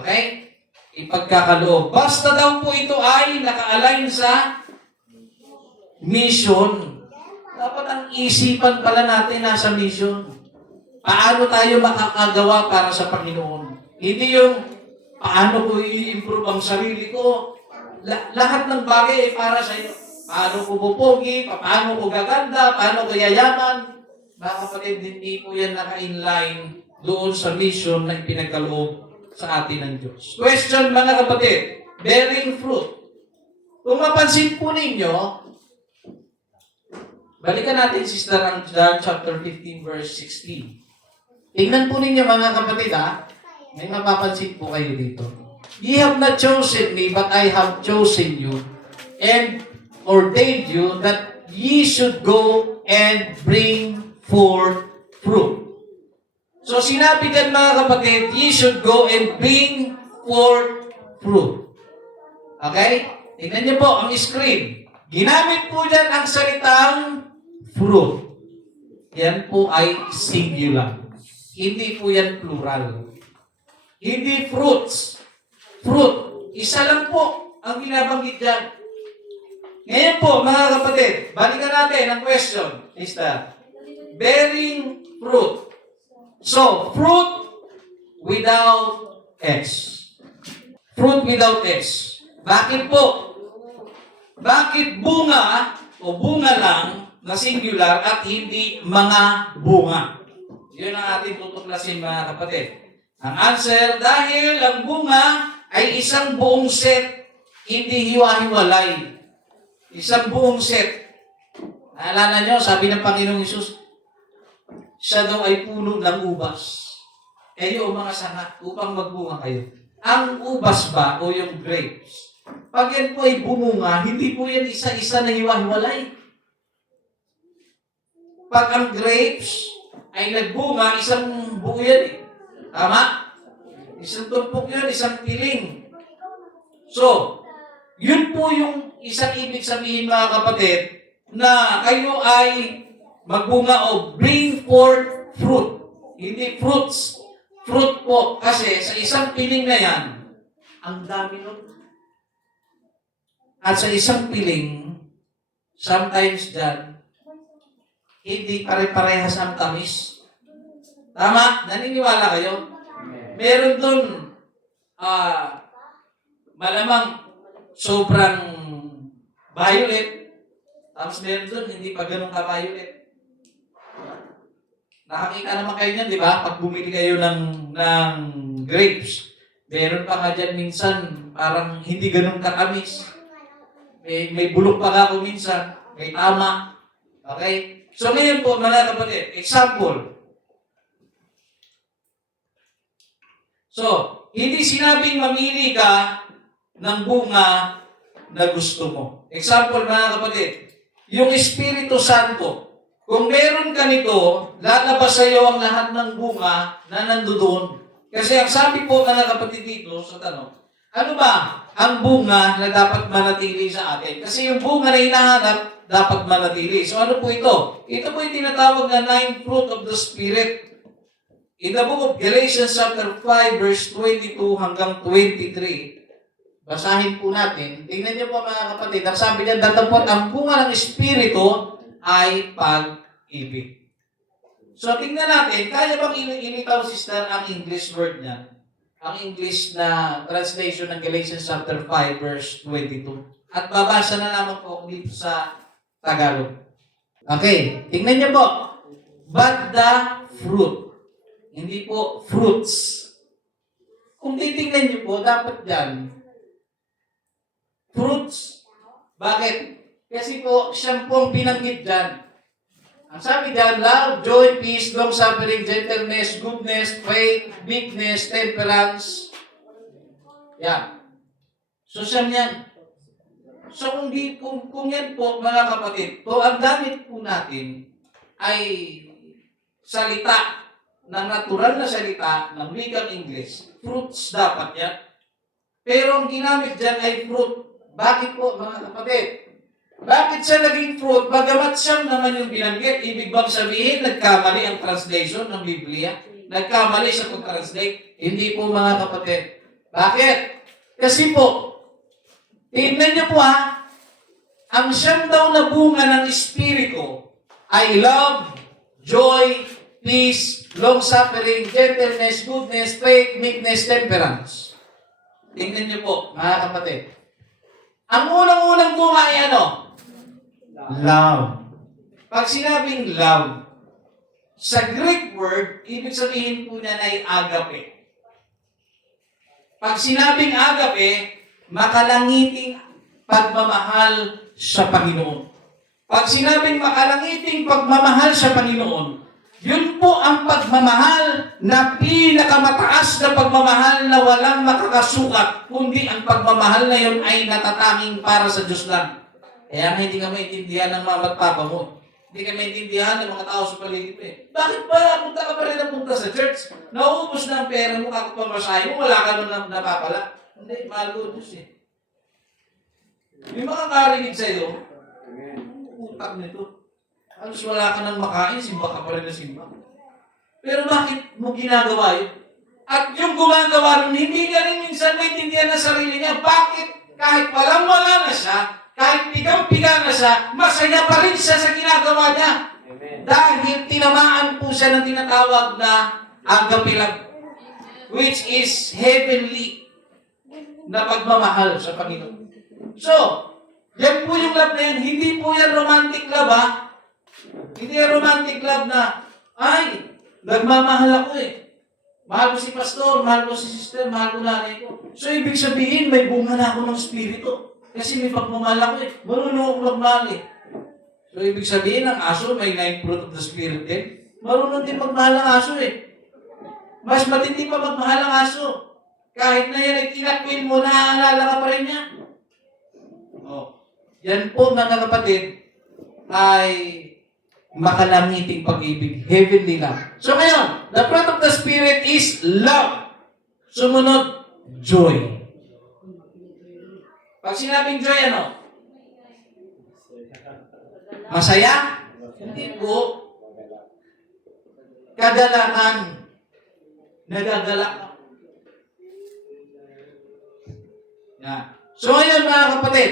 Okay? Ipagkakaloob. Basta daw po ito ay naka-align sa mission. Dapat ang isipan pala natin nasa mission. Paano tayo makakagawa para sa Panginoon? Hindi yung paano ko i-improve ang sarili ko. Lahat ng bagay ay para sa iyo. Paano ko pupogi, paano ko gaganda, paano ko yayaman. Mga kapatid, hindi po yan naka-inline doon sa mission na ipinagkaloob sa atin ng Diyos. Question, mga kapatid, bearing fruit. Kung mapansin po ninyo, balikan natin Sister John chapter 15 verse 16. Tingnan po ninyo mga kapatid may mapapansin po kayo dito. Ye have not chosen me, but I have chosen you and ordained you that ye should go and bring forth fruit. So sinabi din mga kapatid, ye should go and bring forth fruit. Okay? Tingnan niyo po ang screen. Ginamit po dyan ang salitang fruit. Yan po ay singular. Hindi po yan plural. Hindi fruits. Fruit. Isa lang po ang binabanggit dyan. Ngayon po, mga kapatid, balikan natin ang question. Is that bearing fruit. So, fruit without S. Fruit without S. Bakit po? Bakit bunga o bunga lang na singular at hindi mga bunga? Yun ang ating tutuklasin mga kapatid. Ang answer, dahil ang bunga ay isang buong set, hindi hiwa-hiwalay. Isang buong set. Naalala nyo, sabi ng Panginoong Hesus, siya daw ay puno ng ubas. Kayo mga sanga, upang magbunga kayo. Ang ubas ba o yung grapes? Pag yan po ay bumunga, hindi po yan isa-isa na hiwa-hiwalay. Pag ang grapes ay nagbunga, isang buo yan eh. Tama? Isang tumpok yun, isang piling. So, yun po yung isang ibig sabihin mga kapatid, na kayo ay magbunga o bring forth fruit. Hindi fruits. Fruit po. Kasi sa isang piling na yan, ang dami nun. At sa isang piling, sometimes dyan, hindi pare-parehas ang tamis. Tama? Naniniwala kayo? Meron dun, malamang sobrang violet. Tapos meron dun, hindi pa ganun ka-violet. Nakakita naman kayo niyan, di ba? Pag bumili kayo ng grapes, meron pa nga dyan minsan, parang hindi ganun katamis. May bulok pa nga po minsan. May tama. Okay? So ngayon po, mga kapatid, example. So, hindi sinabing mamili ka ng bunga na gusto mo. Example, mga kapatid, yung Espiritu Santo. Kung meron ka nito, lalabas sa iyo ang lahat ng bunga na nandoon. Kasi ang sabi po, mga kapatid, dito sa tanong, ano ba ang bunga na dapat manatili sa atin? Kasi yung bunga na hinahanap, dapat manatili. So ano po ito? Ito po yung tinatawag na 9 fruit of the Spirit. In the book of Galatians chapter 5, verse 22 hanggang 23, basahin po natin. Tingnan niyo po, mga kapatid. Ang sabi niya, datapot ang bunga ng Espiritu ay pag-ibig. So, tingnan natin, kaya bang ilitaw, sister, ang English word niya? Ang English na translation ng Galatians chapter 5, verse 22. At babasa na naman po dito sa Tagalog. Okay, tingnan niyo po. But the fruit. Hindi po fruits. Kung titingnan niyo po, dapat dyan, fruits. Bakit? Kasi po, siya po ang binanggit dyan. Ang sabi dyan, love, joy, peace, long-suffering, gentleness, goodness, faith, meekness, temperance. Yan. So, siya yan. So, kung yan po, mga kapatid, to ang gamit po natin ay salita, ng natural na salita, ng wikang English. Fruits dapat yan. Pero ang ginamit dyan ay fruit. Bakit po, mga kapatid? Bakit siya naging fruit? Bagamat siya naman yung binanggit, ibig bang sabihin, nagkamali ang translation ng Biblia? Nagkamali sa pag-translate? Hindi po, mga kapatid. Bakit? Kasi po, tingnan niyo po ang siyam daw na bunga ng Espiritu ay love, joy, peace, long-suffering, gentleness, goodness, faith, meekness, temperance. Tingnan niyo po, mga kapatid. Ang unang-unang bunga ay ano? Love. Pag sinabing love, sa Greek word, ibig sabihin po niya ay agape. Pag sinabing agape, makalangiting pagmamahal sa Panginoon. Pag sinabing makalangiting pagmamahal sa Panginoon, yun po ang pagmamahal na pinakamataas na pagmamahal na walang makakasukat, kundi ang pagmamahal na yun ay natatanging para sa Diyos lang. Kaya hindi ka maintindihan ng mama at papa mo. Hindi ka maintindihan ng mga tao sa paligid mo. Bakit ba punta ka pa rin na punta sa church? Nauubos na ang pera mo, kakapamasahe mo, wala ka nun napapala. Hindi, mahal ko Diyos eh. Yung makakarinig sa'yo, utak nito. Alos wala ka nang makain, simba ka pa rin na simba. Pero bakit mo ginagawa yun? At yung gumagawa rin, hindi ka rin minsan maintindihan ng sarili niya. Bakit? Kahit walang-wala na siya, kahit pigang-piga na siya, masaya pa rin siya sa ginagawa niya. Amen. Dahil tinamaan po siya ng tinatawag na agape love, which is heavenly na pagmamahal sa Panginoon. So, yan po yung love na yan. Hindi po yan romantic love, Hindi yan romantic love na, ay, nagmamahal ako eh. Mahal ko si pastor, mahal ko si sister, mahal ko nanay ko. So, ibig sabihin, may bunga na ako ng Espiritu. Kasi may pagmamahal ako eh. Marunong ako magmahal eh. So, ibig sabihin, ang aso may 9 fruit of the Spirit din. Marunong din magmahal ang aso eh. Mas matindi pa magmahal ang aso. Kahit na yan ay tinakwil mo, naaalala ka pa rin niya. Oh. Yan po, mga kapatid, ay makalangiting pag-ibig, heavenly love. So ngayon, the fruit of the Spirit is love. Sumunod, joy. Pag sinabing joy, ano? Masaya? Hindi po. Kagalakan. Nagagalak ka. Yan. So ngayon, mga kapatid,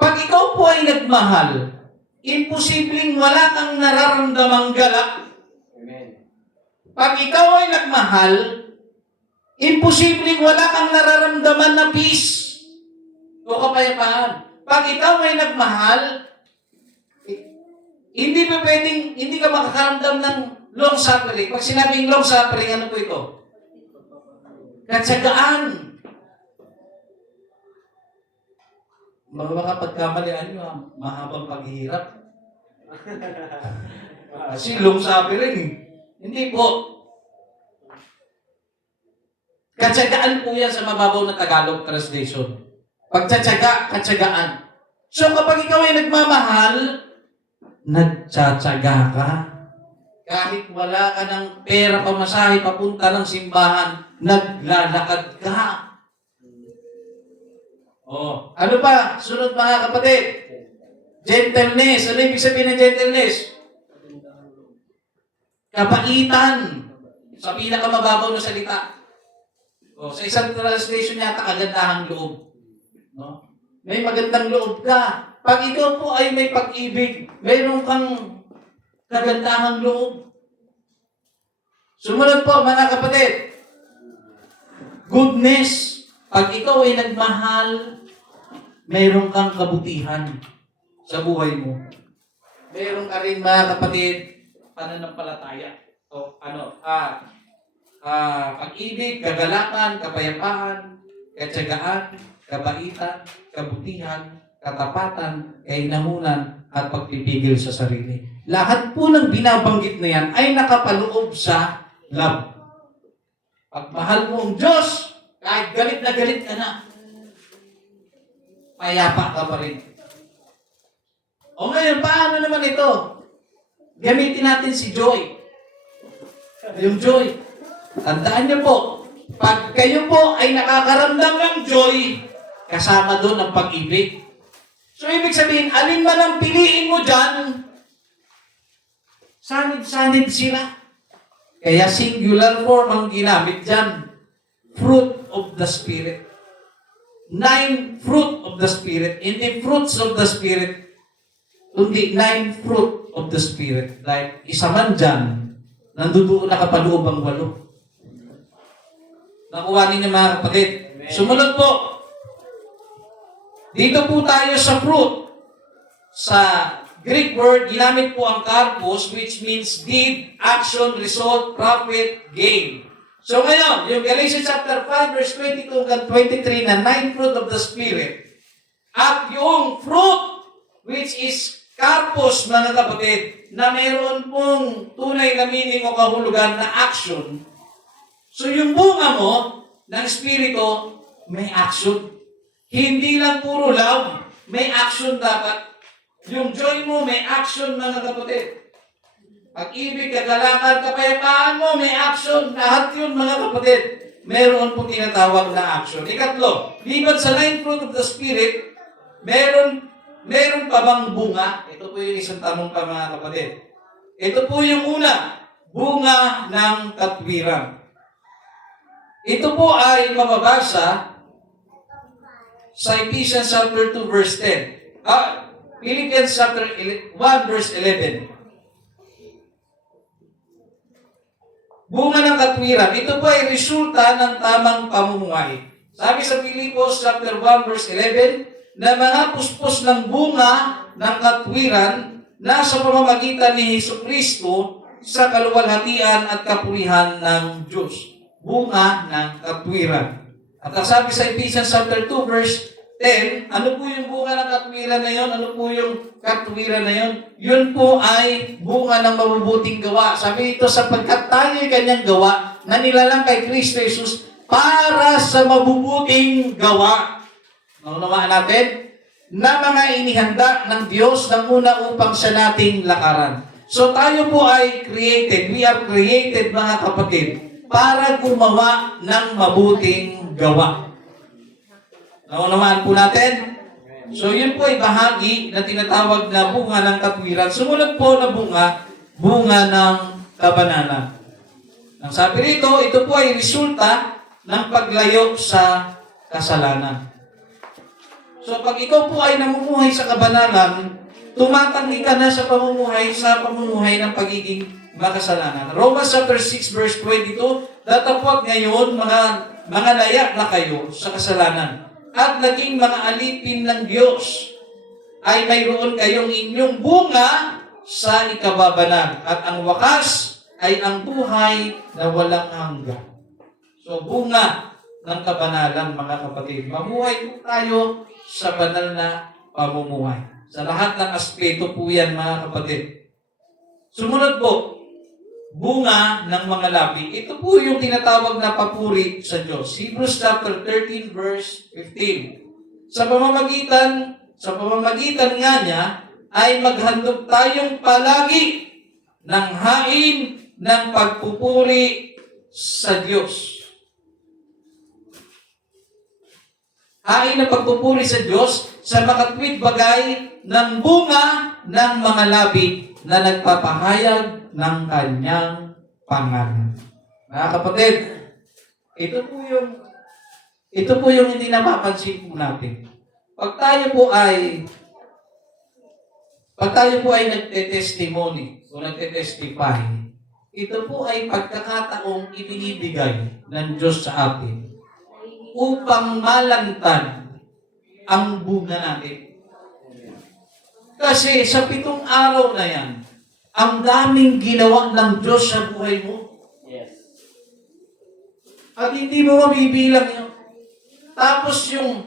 pag ikaw po ay nagmahal, imposibleng wala kang nararamdamang galak. Amen. Pag ikaw ay nagmahal, imposibleng wala kang nararamdaman na peace o kapayapaan. Pag ikaw ay nagmahal, hindi pa pwedeng, hindi ka makakaramdam ng long suffering. Pag sinabing long suffering, ano po ito? Katsagaan. Baka pagkamalian nyo, mahabang paghihirap. Kasi long suffering eh. Hindi po. Katsagaan po yan sa mababaw na Tagalog translation. Pagtsatsaga, katsagaan. So kapag ikaw ay nagmamahal, nagtsatsaga ka. Kahit wala ka ng pera pamasahe papunta ng simbahan, naglalakad ka. Oh, ano pa? Sunod mga kapatid. Gentleness. Ano ibig sabihin ng gentleness? Kabaitan. Sa pinakamababaw na salita. Oh, sa isang translation yata, kagandahang loob. No? May magandang loob ka. Pag ikaw po ay may pag-ibig, mayroon kang kagandahang loob. Sumunod po mga kapatid. Goodness. Pag ikaw ay nagmahal, mayroon kang kabutihan sa buhay mo. Mayroon ka rin mga kapatid, pananampalataya. O pag-ibig, kagalakan, kapayapaan, katsagaan, kabaitan, kabutihan, katapatan, kainahunan, at pagpipigil sa sarili. Lahat po ng binabanggit na yan ay nakapaloob sa love. Pag mahal mo ang Diyos, kahit galit ka na, payapa ka pa rin. O ngayon, paano naman ito? Gamitin natin si joy. Yung joy. Tandaan niyo po, pag kayo po ay nakakaramdam ng joy, kasama doon ang pag-ibig. So, ibig sabihin, alin man ang piliin mo dyan, sanib-sanib sila. Kaya singular form ang ginamit dyan. Fruit of the Spirit. 9 fruit of the Spirit. Hindi fruits of the Spirit, kundi 9 fruit of the Spirit. Like, isa man dyan, nandudoon nakapaloob ang 8. Nakuha ninyo mga kapatid. Sumunod po. Dito po tayo sa fruit. Sa Greek word, ginamit po ang karpos, which means deed, action, result, profit, gain. So ngayon, yung Galatians chapter 5, verse 22 hanggang 23 na 9 fruit of the Spirit, at yung fruit, which is karpos, mga kapatid, na mayroon pong tunay na meaning o kahulugan na action. So yung bunga mo ng Espiritu, may action. Hindi lang puro love, may action dapat. Yung joy mo, may action, mga kapatid. Pag-ibig, kagalakan, kapayapaan mo, may action. Lahat yun, mga kapatid. Meron po tinatawag na action. Ikatlo, liban sa 9 fruit of the Spirit, meron pa bang bunga? Ito po yung isang tanong pa, mga kapatid. Ito po yung una, bunga ng katwiran. Ito po ay mababasa sa Ephesians chapter 2, verse 10. Philippians chapter 1, verse 11. Bunga ng katwiran, ito po ay resulta ng tamang pamumuhay. Sabi sa Filipos chapter 1, verse 11, na mga puspos ng bunga ng katwiran na sa pamamagitan ni Jesucristo sa kaluwalhatian at kapurihan ng Diyos. Bunga ng katwiran. At sabi sa Ephesians chapter 2, verse 10, ano po yung bunga ng katwiran na yun? Ano po yung katwiran na yun? Yun po ay bunga ng mabubuting gawa. Sabi ito, sapagkat tayo'y kanyang gawa na nilalang kay Kristo Jesus para sa mabubuting gawa. Naunawaan natin? Na mga inihanda ng Diyos ng una upang siya nating lakaran. So tayo po ay created. We are created, mga kapatid, para gumawa ng mabuting gawa. Naunawaan po natin? So yun po ay bahagi na tinatawag na bunga ng katwiran. Sumunod po na bunga ng kabanalan. Ang sabi rito, ito po ay resulta ng paglayo sa kasalanan. So pag ikaw po ay namumuhay sa kabanalan, tumatanggi ka na sa pamumuhay ng pagiging makasalanan. Romans chapter 6 verse 22, datapwat ngayon mga laya na kayo sa kasalanan at naging mga alipin ng Diyos, ay mayroon kayong inyong bunga sa ikababanan. At ang wakas ay ang buhay na walang hanggan. So, bunga ng kabanalan, mga kapatid. Mamuhay po tayo sa banal na pamumuhay. Sa lahat ng aspeto po yan, mga kapatid. Sumunod po, bunga ng mga labi. Ito po yung tinatawag na papuri sa Diyos. Hebrews chapter 13 verse 15. Sa pamamagitan nga niya, ay maghandog tayong palagi ng hain ng pagpupuri sa Diyos. Hain ng pagpupuri sa Diyos sa makatwid bagay ng bunga ng mga labi na nagpapahayag ng kanyang pangalan. Mga kapatid, ito po yung hindi napapansin po natin. Pag tayo po ay nagte-testimony o nagte-testify, ito po ay pagkakataong ibinibigay ng Diyos sa atin upang malantad ang bunga natin. Kasi sa 7 araw na yan, ang daming ginawa ng Diyos sa buhay mo. Yes. At hindi mo mabibilang yun. Tapos yung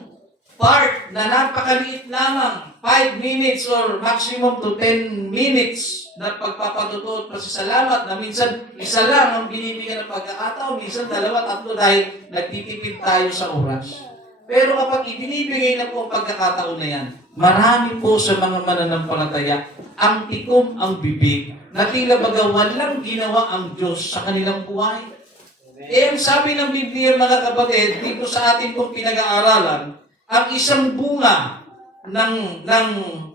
part na napakaliit lamang, 5 minutes or maximum to 10 minutes na pagpapatuto at pasasalamat na minsan isa lang ang binibigyan ng pagkakataon, minsan 2, 3 dahil nagtitipid tayo sa oras. Pero kapag ibinibigay na po ang pagkakataon na yan, marami po sa mga mananampalataya ang tikom ang bibig na tila baga walang ginawa ang Diyos sa kanilang buhay. Ang sabi ng Biblia, mga kapatid, dito sa ating pong pinag-aaralan, ang isang bunga ng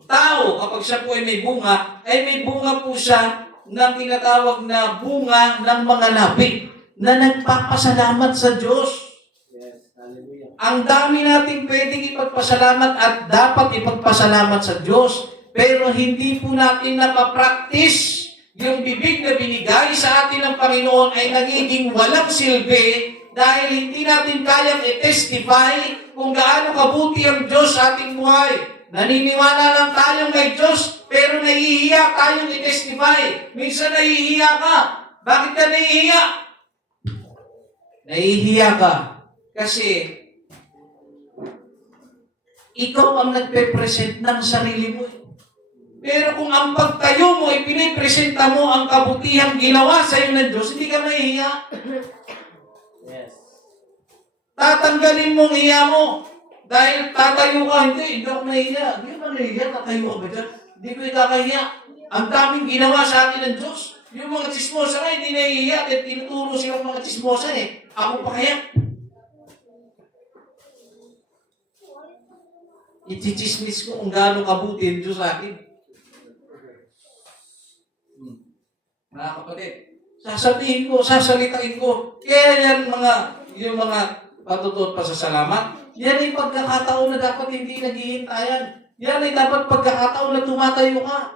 tao, kapag siya po ay may bunga po siya ng tinatawag na bunga ng mga labi na nagpapasalamat sa Diyos. Yes. Hallelujah. Ang dami nating pwedeng ipagpasalamat at dapat ipagpasalamat sa Diyos, pero hindi po natin napapractice. Yung bibig na binigay sa atin ng Panginoon ay nagiging walang silbi dahil hindi natin kayang i-testify kung gaano kabuti ang Diyos sa ating buhay. Naniniwala lang tayong may Diyos, pero nahihiya tayong i-testify. Minsan nahihiya ka. Bakit ka nahihiya? Nahihiya ka kasi ikaw ang nagpe-present ng sarili mo. Pero kung ang pagtayo mo, ipinipresenta mo ang kabutihang ginawa sa iyo ng Diyos, hindi ka mahihiya. Yes. Tatanggalin mo ang hiya mo. Dahil tatayo ka, hindi ako nahihiya. Hindi ka nahihiya, tatayo ka ba dyan? Hindi ko ikakahiya. Ang daming ginawa sa akin ng Diyos. Yung mga chismosa nga, hindi nahihiya. At tinuturo silang mga chismosa eh. Ako pa kaya? Ichichismis ko kung gaano kabuti ang Diyos sa akin. Mga kapatid, sasabihin ko, sasalitain ko. Kaya yan yung mga patuto at pasasalamat. Yan ay pagkakataon na dapat hindi naghihintayan. Yan ay dapat pagkakataon na tumatayo ka.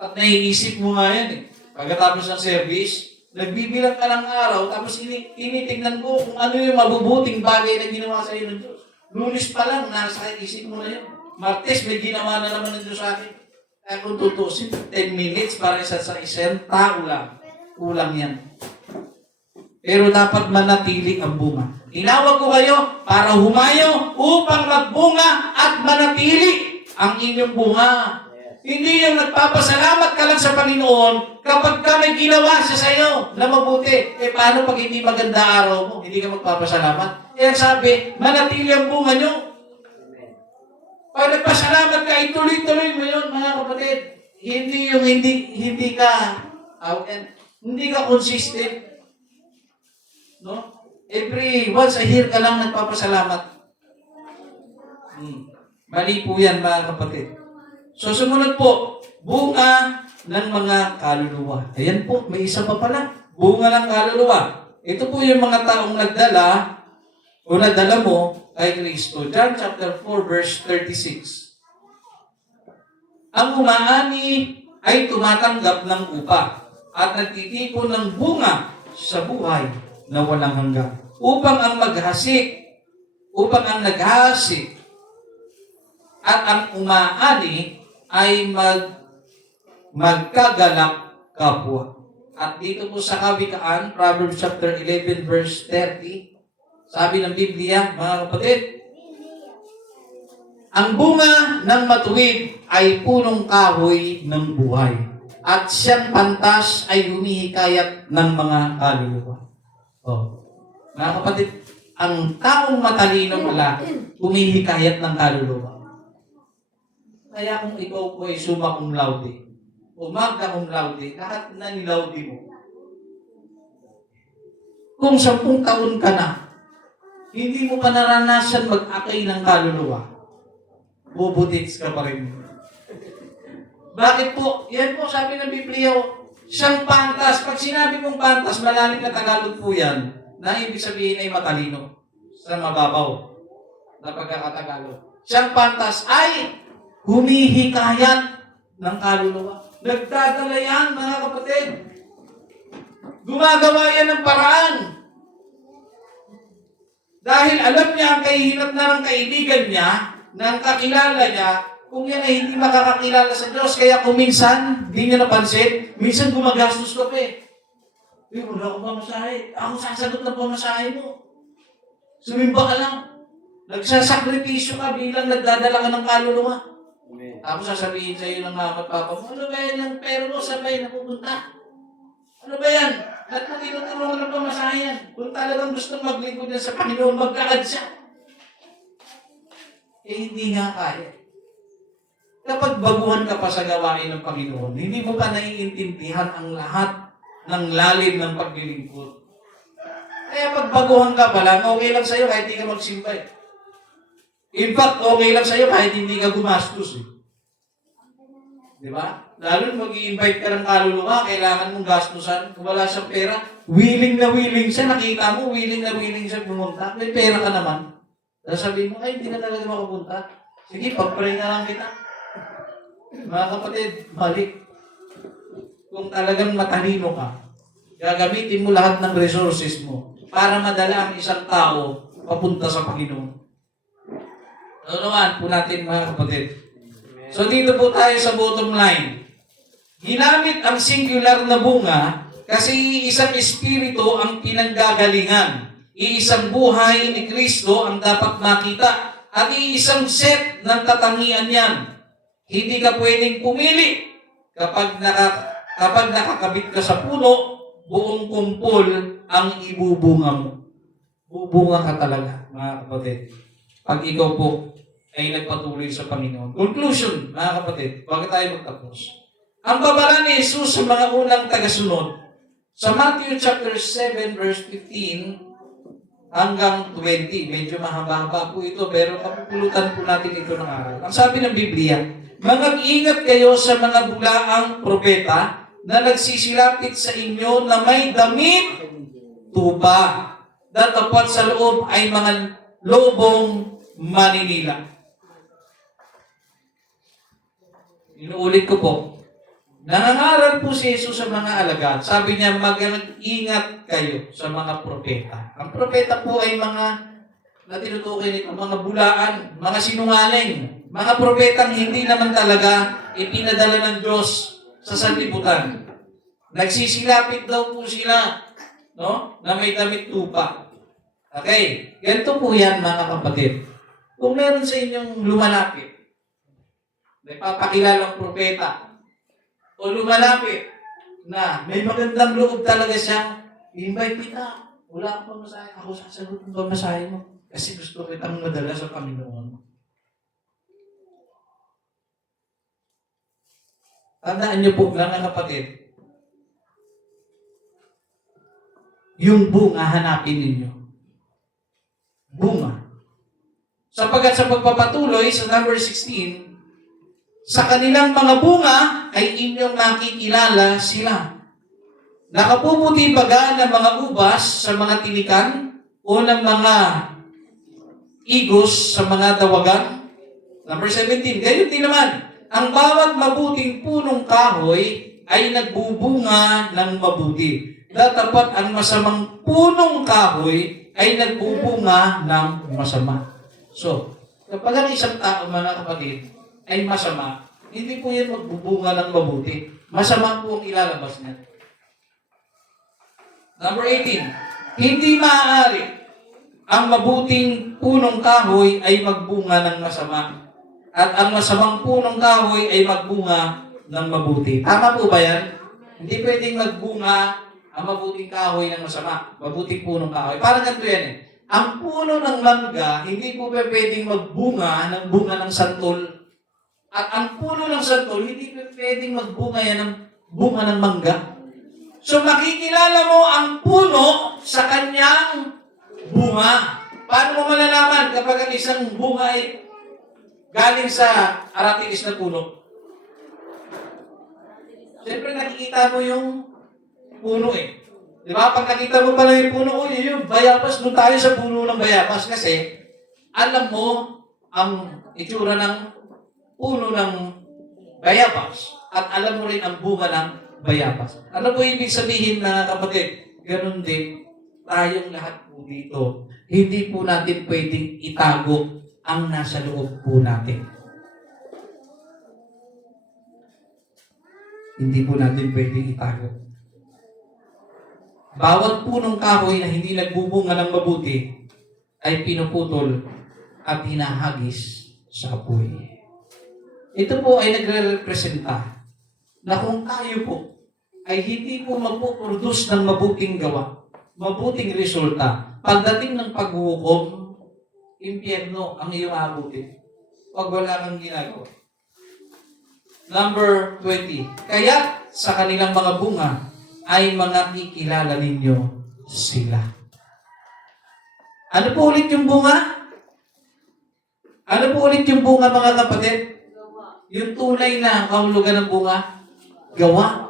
At naiisip mo nga yan eh. Pagkatapos ng service, nagbibilang ka ng araw, tapos tinitignan mo kung ano yung mabubuting bagay na ginawa sa iyo ng Diyos. Lunes pa lang, nasa isip mo na yun. Martes, may ginawa na naman ng Diyos sa akin. Kaya kung tutusin, 10 minutes para sa isang tao lang. Kulang yan. Pero dapat manatili ang bunga. Tinawag ko kayo para humayo upang magbunga at manatili ang inyong bunga. Hindi yung nagpapasalamat ka lang sa Panginoon kapag ka may ginawa siya sa iyo na mabuti. Paano pag hindi maganda araw mo? Hindi ka magpapasalamat. Sabi, manatili ang bunga nyo. Pag nagpasalamat ka, ituloy-tuloy mo yun, mga kapatid. Hindi yung hindi ka consistent. No? Every once a year ka lang nagpapasalamat. Mali po yan, mga kapatid. So, sumunod po, bunga ng mga kaluluwa. Ayan po, may isa pa pala. Bunga ng kaluluwa. Ito po yung mga taong nagdala o nadala mo kay Kristo. John chapter 4, verse 36. Ang umaani ay tumatanggap ng upa at nagtitipon ng bunga sa buhay na walang hanggan. Upang ang naghahasik at ang umaani ay magkagalak kapwa. At dito po sa Kawikaan, Proverbs chapter 11, verse 30, sabi ng Biblia, mga kapatid, ang bunga ng matuwid ay punong kahoy ng buhay, at siyang pantas ay humihikayat ng mga kaluluwa. Mga kapatid, Ang taong matalino pala, humihikayat ng kaluluwa. Kaya kung ikaw po ay summa cum laude, o magna cum laude, lahat na nilaude mo. Kung 10 taon ka na, hindi mo pa naranasan mag-akay ng kaluluwa, bubutits ka pa rin. Bakit po? Yan po sabi ng Biblia, siyang pantas. Pag sinabi mong pantas, malalim na Tagalog po yan, na ibig sabihin ay matalino sa mababaw na pagkakatagalog. Siyang pantas ay humihikayat ng kaluluwa. Nagdadala yan, mga kapatid. Gumagawa yan ng paraan. Dahil alam niya ang kahihinat na ng kaibigan niya, ng kakilala niya, kung yan ay hindi makakakilala sa Diyos. Kaya kung minsan, hindi niya napansin, minsan gumagastos ka pa eh. Wala akong pamasahe. Ako sasagot ng pamasahe mo. Sumimba ka lang. Nagsasakripisyo ka bilang nagdadala ka ng kaluluwa. Amen. Ako sasabihin sa iyo ng mama at papa mo, ano ba yan yung pera mo? Saan ba yan napupunta? Ano ba yan? Lahat mo tinutulungan ng pamasahe yan. Kung talagang gusto maglingkod yan sa Panginoon, maglakad siya. Eh, hindi nga kaya. Kapag baguhan ka pa sa gawain ng Panginoon, hindi mo pa naiintindihan ang lahat ng lalim ng paglilingkod. Kaya pag baguhan ka pa lang, okay lang sa'yo kahit hindi ka magsimba eh. In fact, okay lang sa'yo kahit hindi ka gumastos eh. Di ba? Lalo mag-i-invite ka ng kaluluwa, kailangan mong gastusan. Kung wala siyang pera, willing na willing siya. Nakita mo, willing na willing siya pumunta. May pera ka naman. Sasabihin mo, ay, hindi na talaga makapunta. Sige, pag-pray na lang kita. Mga kapatid, balik. Kung talagang matalino ka, gagamitin mo lahat ng resources mo para madala ang isang tao papunta sa Panginoon. Ano naman po natin, mga kapatid? So dito po tayo sa bottom line. Ginamit ang singular na bunga kasi isang espiritu ang pinanggagalingan. Iisang buhay ni Kristo ang dapat makita at iisang set ng tatangian yan. Hindi ka pwedeng pumili kapag nakakabit ka sa puno, buong kumpol ang ibubunga mo. Bubunga ka talaga, mga kapatid. Pag ikaw po ay nagpatuloy sa Panginoon. Conclusion, mga kapatid, bakit tayo magtapos? Ang babala ni Jesus sa mga unang tagasunod, sa Matthew chapter 7, verse 15 hanggang 20, medyo mahaba-haba po ito, pero kapupulutan po natin ito ng aral. Ang sabi ng Biblia, mag-ingat kayo sa mga bulaang propeta na nagsisilapit sa inyo na may damit tupa, datapat sa loob ay mga lobong maninila. Inuulit ko po, nangangaral po si Jesus sa mga alagad. Sabi niya, mag-ingat kayo sa mga propeta. Ang propeta po ay mga na tinutukoy nito, mga bulaan, mga sinungaling, mga propetang hindi naman talaga ipinadala ng Diyos sa sanlibutan. Nagsisilapit daw po sila, no, na may damit tupa. Okay, ganito po yan, mga kapatid. Kung meron sa inyong lumalapit, may papakilalang propeta, o lumalapit na may magandang loob talaga siya, invite kita. Wala akong pamasahe. Ako sasagot ng pamasahe mo. Kasi gusto kitang madala sa Panginoon. Tandaan niyo po, mga kapatid, yung bunga hanapin ninyo. Bunga. Sapagkat sa pagpapatuloy, sa number 16, sa kanilang mga bunga ay inyong makikilala sila. Nakapuputi baga ng mga ubas sa mga tinikan o ng mga igos sa mga dawagan? Number 17, gayon din naman, ang bawat mabuting punong kahoy ay nagbubunga ng mabuti. Datapat ang masamang punong kahoy ay nagbubunga ng masama. So, kapag ang isang tao, mga kapatid, ay masama, hindi po yan magbubunga ng mabuti. Masama po ang ilalabas niya. Number 18, hindi maaari ang mabuting punong kahoy ay magbunga ng masama. At ang masamang punong kahoy ay magbunga ng mabuti. Tama po ba yan? Hindi pwedeng magbunga ang mabuting kahoy ng masama. Mabuting punong kahoy. Parang ganito yan eh. ang puno ng mangga, hindi po pwedeng magbunga ng bunga ng santol. At ang puno ng santol, hindi pwedeng magbunga yan ng bunga ng mangga. So makikilala mo ang puno sa kanyang bunga. Paano mo malalaman kapag ang isang bunga ay galing sa aratilis na puno? Siyempre nakikita mo yung puno eh. Di ba? Pag nakita mo pala yung puno, yung bayabas, doon tayo sa puno ng bayabas kasi alam mo ang itsura ng puno ng bayabas at alam mo rin ang bunga ng bayabas. Ano po ibig sabihin na kapatid? Ganun din tayong lahat po dito. Hindi po natin pwedeng itago ang nasa loob po natin. Hindi po natin pwedeng itago. Bawat punong kahoy na hindi nagbubunga ng mabuti ay pinuputol at hinahagis sa apoy. Ito po ay nagre-representa na kung tayo po ay hindi po magpuproduce ng mabuting gawa, mabuting resulta, pagdating ng paghuhukom, impyerno ang iyong abutin. Pag wala kang ginagawa. Number 20. Kaya sa kanilang mga bunga ay mga kikilala ninyo sila. Ano po ulit yung bunga? Ano po ulit yung bunga, mga kapatid? Yung tunay na kahulugan ng bunga? Gawa,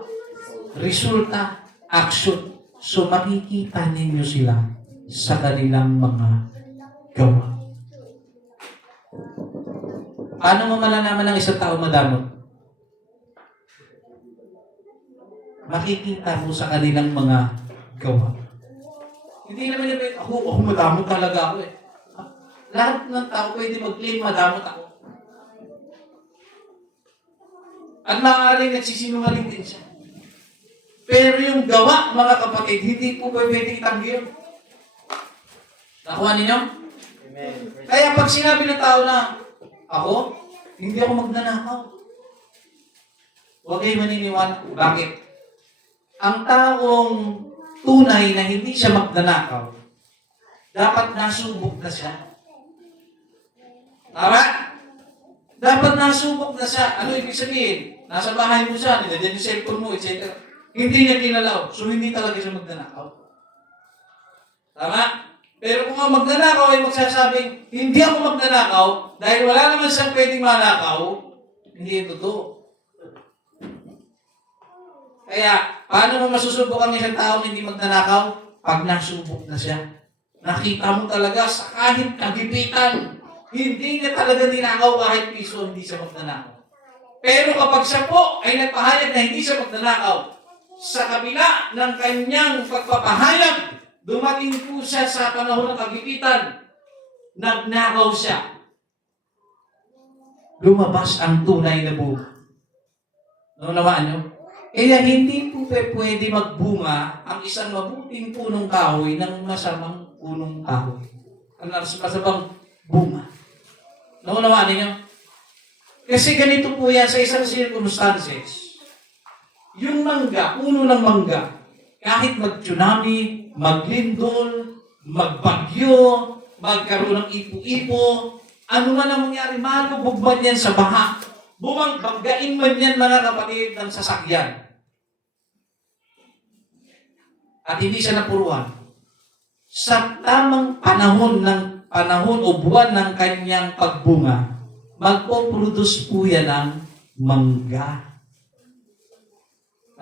resulta, action. So makikita ninyo sila sa kanilang mga gawa. Paano mo malalaman ng isang tao madamot? Makikita mo sa kanilang mga gawa. Hindi naman yung ako madamot talaga ako eh. Lahat ng tao pwede mag-claim madamot ako. At maaaring nagsisinungaling din siya. Pero yung gawa, mga kapatid, hindi po pwede itanggi yun. Nakuha ninyo? Amen. Kaya pag sinabi ng tao na, ako, hindi ako magnanakaw. Huwag kayo maniniwala. Bakit? Ang taong tunay na hindi siya magnanakaw, dapat nasubok na siya. Tama? Dapat nasubok na siya. Ano ibig sabihin? Nasa bahay mo siya, nilagyan yung cellphone mo, etc. Hindi niya kinalaw. So, hindi talaga siya magnanakaw. Tama? Pero kung ang magnanakaw ay magsasabing, hindi ako magnanakaw, dahil wala naman siyang pwedeng manakaw, hindi ito totoo. Kaya, paano mo masusubok ang isang taong hindi magnanakaw? Pag nasubok na siya. Nakita mo talaga sa kahit kagipitan, hindi niya talaga ninakaw kahit piso, hindi siya magnanakaw. Pero kapag siya po ay nagpahayag na hindi siya magnanakaw, sa kabila ng kanyang pagpapahayag, dumating po siya sa panahon ng kagipitan, nagnakaw siya. Lumabas ang tunay na bunga. Naunawaan niyo? Kaya hindi po pwede magbunga ang isang mabuting punong kahoy ng masamang punong kahoy. Ang masamang bunga. Naunawaan niyo? Kasi ganito po yan sa isang circumstances. Yung mangga, puno ng mangga, kahit mag-tsunami, maglindol, magbagyo, magkaroon ng ipo-ipo, ano man ang mangyari, malubog man yan sa baha, bumanggain man yan, mga kapatid, ng sasakyan. At hindi siya napuruan. Sa tamang panahon o buwan ng kanyang pagbunga, magpo-produce po yan ng mangga.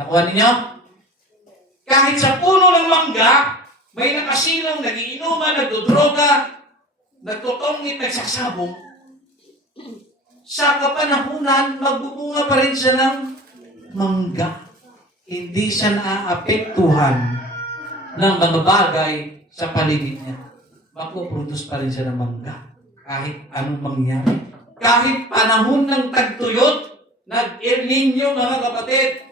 Nakuha ninyo? Kahit sa puno ng mangga, may nakasilong, nagiinuman, nagdodroga, nagtutongit, nagsasabong. Sa kapanahunan, magbubunga pa rin siya ng mangga. Hindi siya naaapektuhan ng mga bagay sa paligid niya. Magpuproduce pa rin siya ng mangga. Kahit anong mangyari. Kahit panahon ng tagtuyot, nag-El Niño, mga kapatid.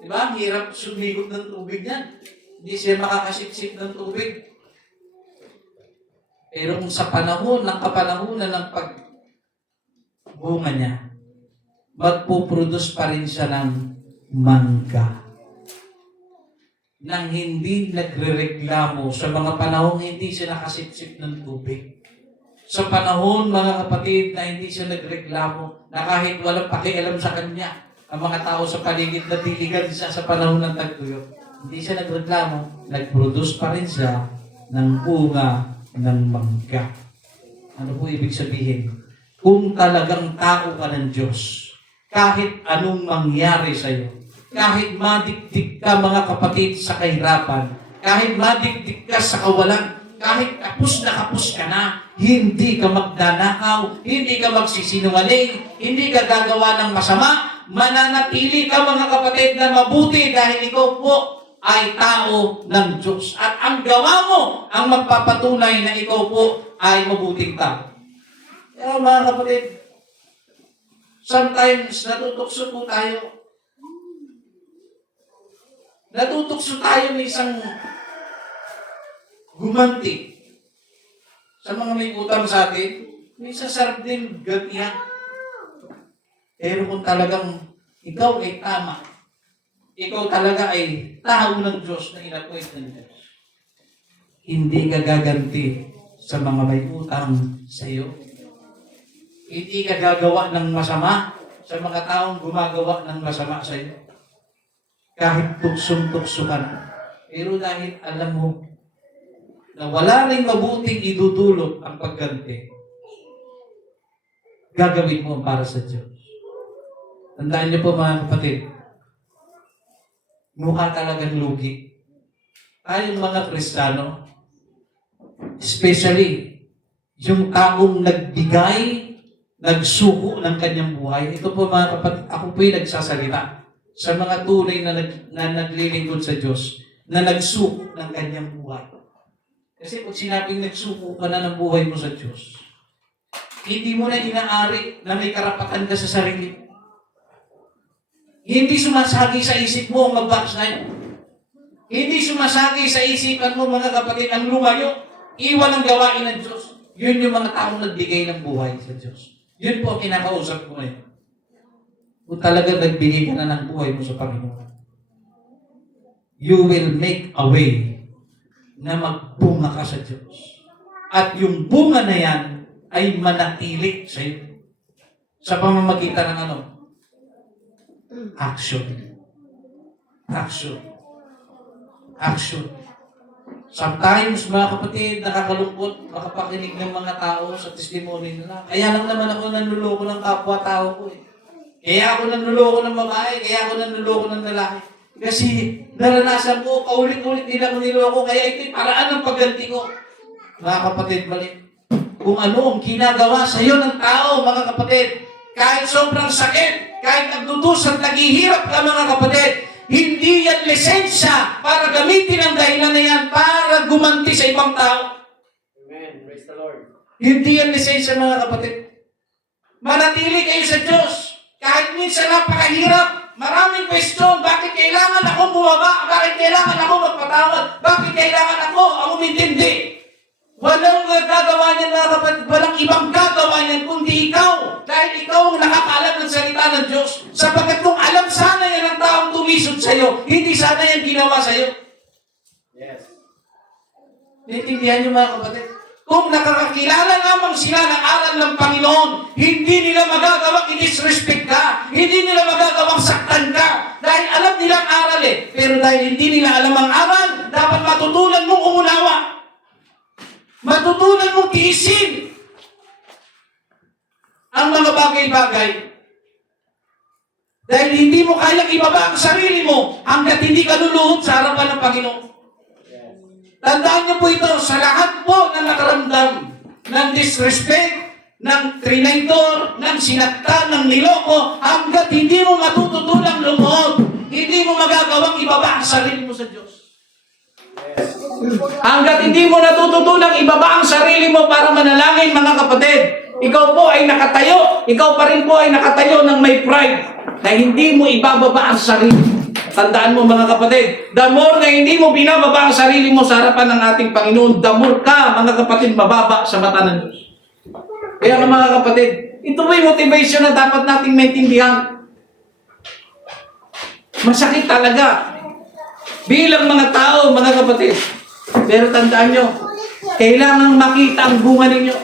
Diba? Hirap sumigot ng tubig niyan. Hindi siya makakasipsip ng tubig. Pero kung sa panahon ng kapanahunan ng pagbunga niya, magpuproduce pa rin siya ng mangga. nang hindi nagrereklamo sa mga panahong hindi siya nakasipsip ng tubig. Sa panahon, mga kapatid, na hindi siya nagreklamo, na kahit walang pakialam sa kanya, ang mga tao sa paligid na diligan siya sa panahon ng tagtuyot, hindi siya nagreklamo, nag-produce pa rin siya ng bunga ng mangga. Ano po ibig sabihin? Kung talagang tao ka ng Diyos, kahit anong mangyari sa iyo, kahit madikdik ka mga kapatid sa kahirapan, kahit madikdik ka sa kawalan, kahit kapos ka na, hindi ka magdanakaw, hindi ka magsisinungaling, hindi ka gagawa ng masama, mananatili ka mga kapatid na mabuti dahil ikaw po ay tao ng Diyos. At ang gawa mo ang magpapatunay na ikaw po ay mabuting tao. Kaya mga kapatid, sometimes natutukso po tayo. Natutukso tayo ng isang gumanti sa mga may utang sa atin. May sasarap din ganyan. Pero kung talagang ikaw ay tama, ikaw talaga ay tao ng Diyos na inappoint ng Diyos, hindi ka gaganti sa mga may utang sa iyo. Hindi ka gagawa ng masama sa mga taong gumagawa ng masama sa iyo. Kahit tuksong-tukso ka na. Pero dahil alam mo na wala rin mabuting idudulot ang pagganti, gagawin mo para sa Diyos. Tandaan niyo po mga kapatid, mukha talagang lugi. Tayong mga Kristiyano, especially yung taong nagbigay, nagsuko ng kanyang buhay. Ito po mga kapatid, ako po'y nagsasalita sa mga tunay na naglilingkod sa Diyos, na nagsuko ng kanyang buhay. Kasi pag sinabing nagsuko ka na ng buhay mo sa Diyos, hindi mo na inaari na may karapatan ka sa sarili. Hindi sumasagi sa isip mo ang mag-backslide. Hindi sumasagi sa isipan mo, mga kapatid, ang lumayo, iwan ang gawain ng Diyos. Yun yung mga taong nagbigay ng buhay sa Diyos. Yun po ang kinakausap ko ngayon. Kung talagang nagbigay ka na ng buhay mo sa Panginoon, you will make a way na magbunga ka sa Diyos. At yung bunga na yan ay manatili sa iyo. Sa pamamagitan ng ano? Action. Action. Action. Sometimes, mga kapatid, nakakalungkot makapakinig ng mga tao sa testimony nila. Kaya lang naman ako nanluloko ng kapwa-tao ko eh. Kaya ako nanluloko ng babae, kaya ako nanluloko ng lalaki. Kasi naranasan ko, paulit-ulit nila ko niloko, kaya ito'y paraan ng pagganti ko. Mga kapatid, balik. Kung ano ang ginagawa sa iyo ng tao, mga kapatid, kahit sobrang sakit, kahit nagdudusan, naghihirap ka, mga kapatid, hindi yan lisensya para gamitin ang dahilan na yan para gumanti sa ibang tao. Amen. Praise the Lord. Hindi yan lisensya, mga kapatid. Manatili kayo sa Diyos. Kahit minsan napakahirap, maraming question, bakit kailangan ako bumaba? Bakit kailangan ako magpatawad? Bakit kailangan ako ang umintindi? Walang gagawa niyan, mga kapatid. Walang ibang gagawa niyan kundi ikaw. Dahil ikaw ang nakakaalam ng salita ng Diyos. Sapagkat kung alam sana yan ang taong tumisod sa iyo, hindi sana yan ginawa sa iyo. Yes. Naintindihan niyo, mga kapatid? Kung nakakakilala lamang sila ng aral ng Panginoon, hindi nila magagawang i-disrespect ka. Hindi nila magagawang saktan ka. Dahil alam nila ang aral eh. Pero dahil hindi nila alam ang aral, dapat matutunan mong umunawa. Matutunan mong tiisin ang mga bagay-bagay. Dahil hindi mo kayang ibaba ang sarili mo hanggat hindi ka luluhod sa harapan ng Panginoon. Tandaan niyo po ito, sa lahat po na nakaramdam ng disrespect, ng trinaitor, ng sinaktan, ng niloko, hanggat hindi mo matututulang lumuhod, hindi mo magagawang ibaba ang sarili mo sa Diyos. Hanggat hindi mo natututulang ibaba ang sarili mo para manalangin, mga kapatid, ikaw po ay nakatayo, ikaw pa rin po ay nakatayo ng may pride na hindi mo ibababa ang sarili. Tandaan mo, mga kapatid, the more na hindi mo binababa ang sarili mo sa harapan ng ating Panginoon, the more ka, mga kapatid, mababa sa mata ng Diyos. Kaya mga kapatid, ito po yung motivation na dapat nating maintindihan. Masakit talaga bilang mga tao, mga kapatid. Pero tandaan nyo, kailangan makita ang bunga ninyo.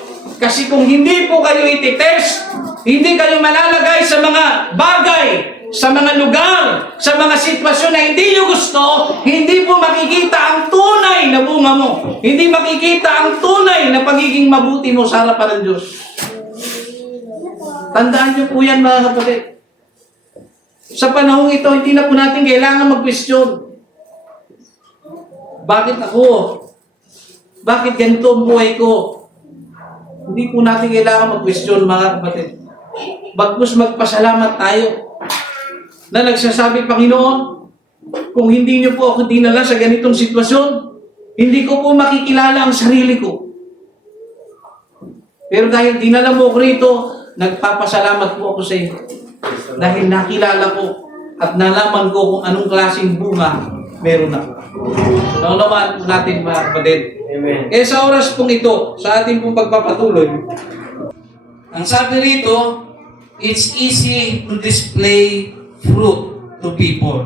Kasi kung hindi po kayo ititest, hindi kayo malalagay sa mga bagay, sa mga lugar, sa mga sitwasyon na hindi nyo gusto, hindi po makikita ang tunay na bunga mo. Hindi makikita ang tunay na pagiging mabuti mo sa harapan ng Diyos. Tandaan nyo po yan, mga kapatid. Sa panahong ito, hindi na po natin kailangan mag-question. Bakit ako? Bakit ganito ang buhay ko? Hindi po natin kailangan mag-question, mga kapatid. Bagkus magpasalamat tayo na nagsasabi, Panginoon, kung hindi niyo po ako dinala sa ganitong sitwasyon, hindi ko po makikilala ang sarili ko. Pero dahil dinala mo ko rito, nagpapasalamat po ako sa iyo. Dahil nakilala ko at nalaman ko kung anong klaseng bunga meron ako. Naunawaan po natin, mga kapatid. Amen. Sa oras pong ito, sa ating pong pagpapatuloy, ang sabi rito, it's easy to display fruit to people.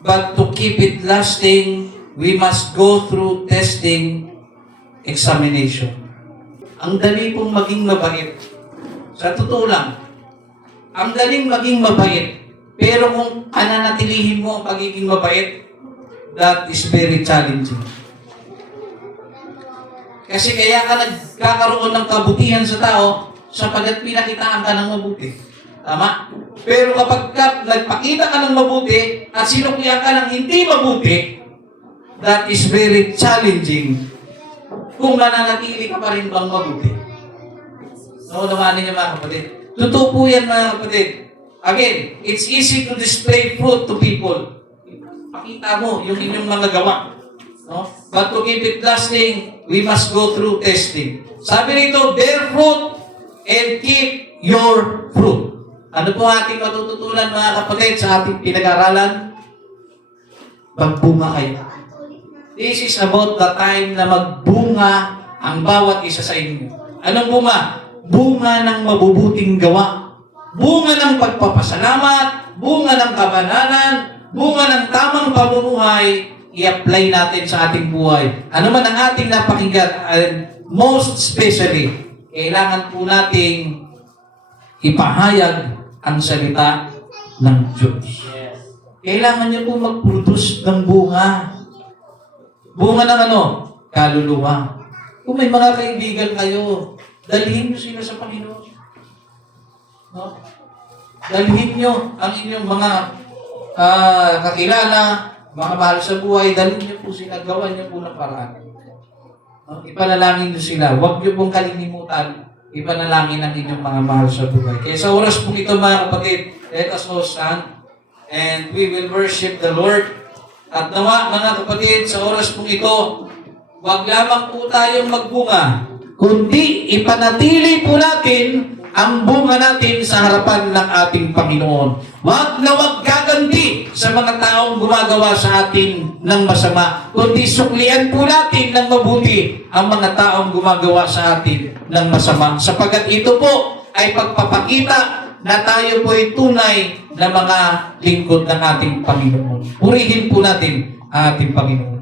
But to keep it lasting, we must go through testing, examination. Ang dali pong maging mabait. Sa totoo lang, ang daling maging mabait. Pero kung ananatilihin mo ang pagiging mabait, that is very challenging. Kasi kaya ka nagkakaroon ng kabutihan sa tao sapagkat pinakitaan ka ng mabuti. Tama? Pero kapag nagpakita ka ng mabuti at sinuklian ka ng hindi mabuti, that is very challenging kung mananatili ka pa rin bang mabuti. Naunawaan niyo, mga kapatid. Totoo po yan, mga kapatid. Again, it's easy to display fruit to people. Pakita mo yung inyong mga gawa. No? But to keep it lasting, we must go through testing. Sabi rito, bear fruit and keep your fruit. Ano po ating matututunan, mga kapatid, sa ating pinag-aralan? Magbunga kayo. This is about the time na magbunga ang bawat isa sa inyo. Anong bunga? Bunga ng mabubuting gawa. Bunga ng pagpapasalamat, bunga ng kabanalan, bunga ng tamang pamumuhay, i-apply natin sa ating buhay. Ano man ang ating napakinggan, and most especially, kailangan po nating ipahayag ang salita ng Diyos. Yes. Kailangan niyo po mag-produce ng bunga. Bunga ng ano? Kaluluwa. Kung may mga kaibigan kayo, dalhin niyo sila sa Panginoon. No? Dalhin nyo ang inyong mga kakilala, mga mahal sa buhay, dalhin nyo po sila, gawan nyo po ng paraan. No? Ipanalangin nyo sila. Huwag nyo pong kalilimutan, ipanalangin ang inyong mga mahal sa buhay. Kaya sa oras po ito, mga kapatid, let us all stand and we will worship the Lord. At nawa, mga kapatid, sa oras po ito, huwag lamang po tayong magbunga, kundi ipanatili po natin ang bunga natin sa harapan ng ating Panginoon. Huwag na huwag gaganti sa mga taong gumagawa sa atin ng masama, kundi suklian po natin ng mabuti ang mga taong gumagawa sa atin ng masama. Sapagat ito po ay pagpapakita na tayo po ay tunay na mga lingkod ng ating Panginoon. Purihin po natin ang ating Panginoon.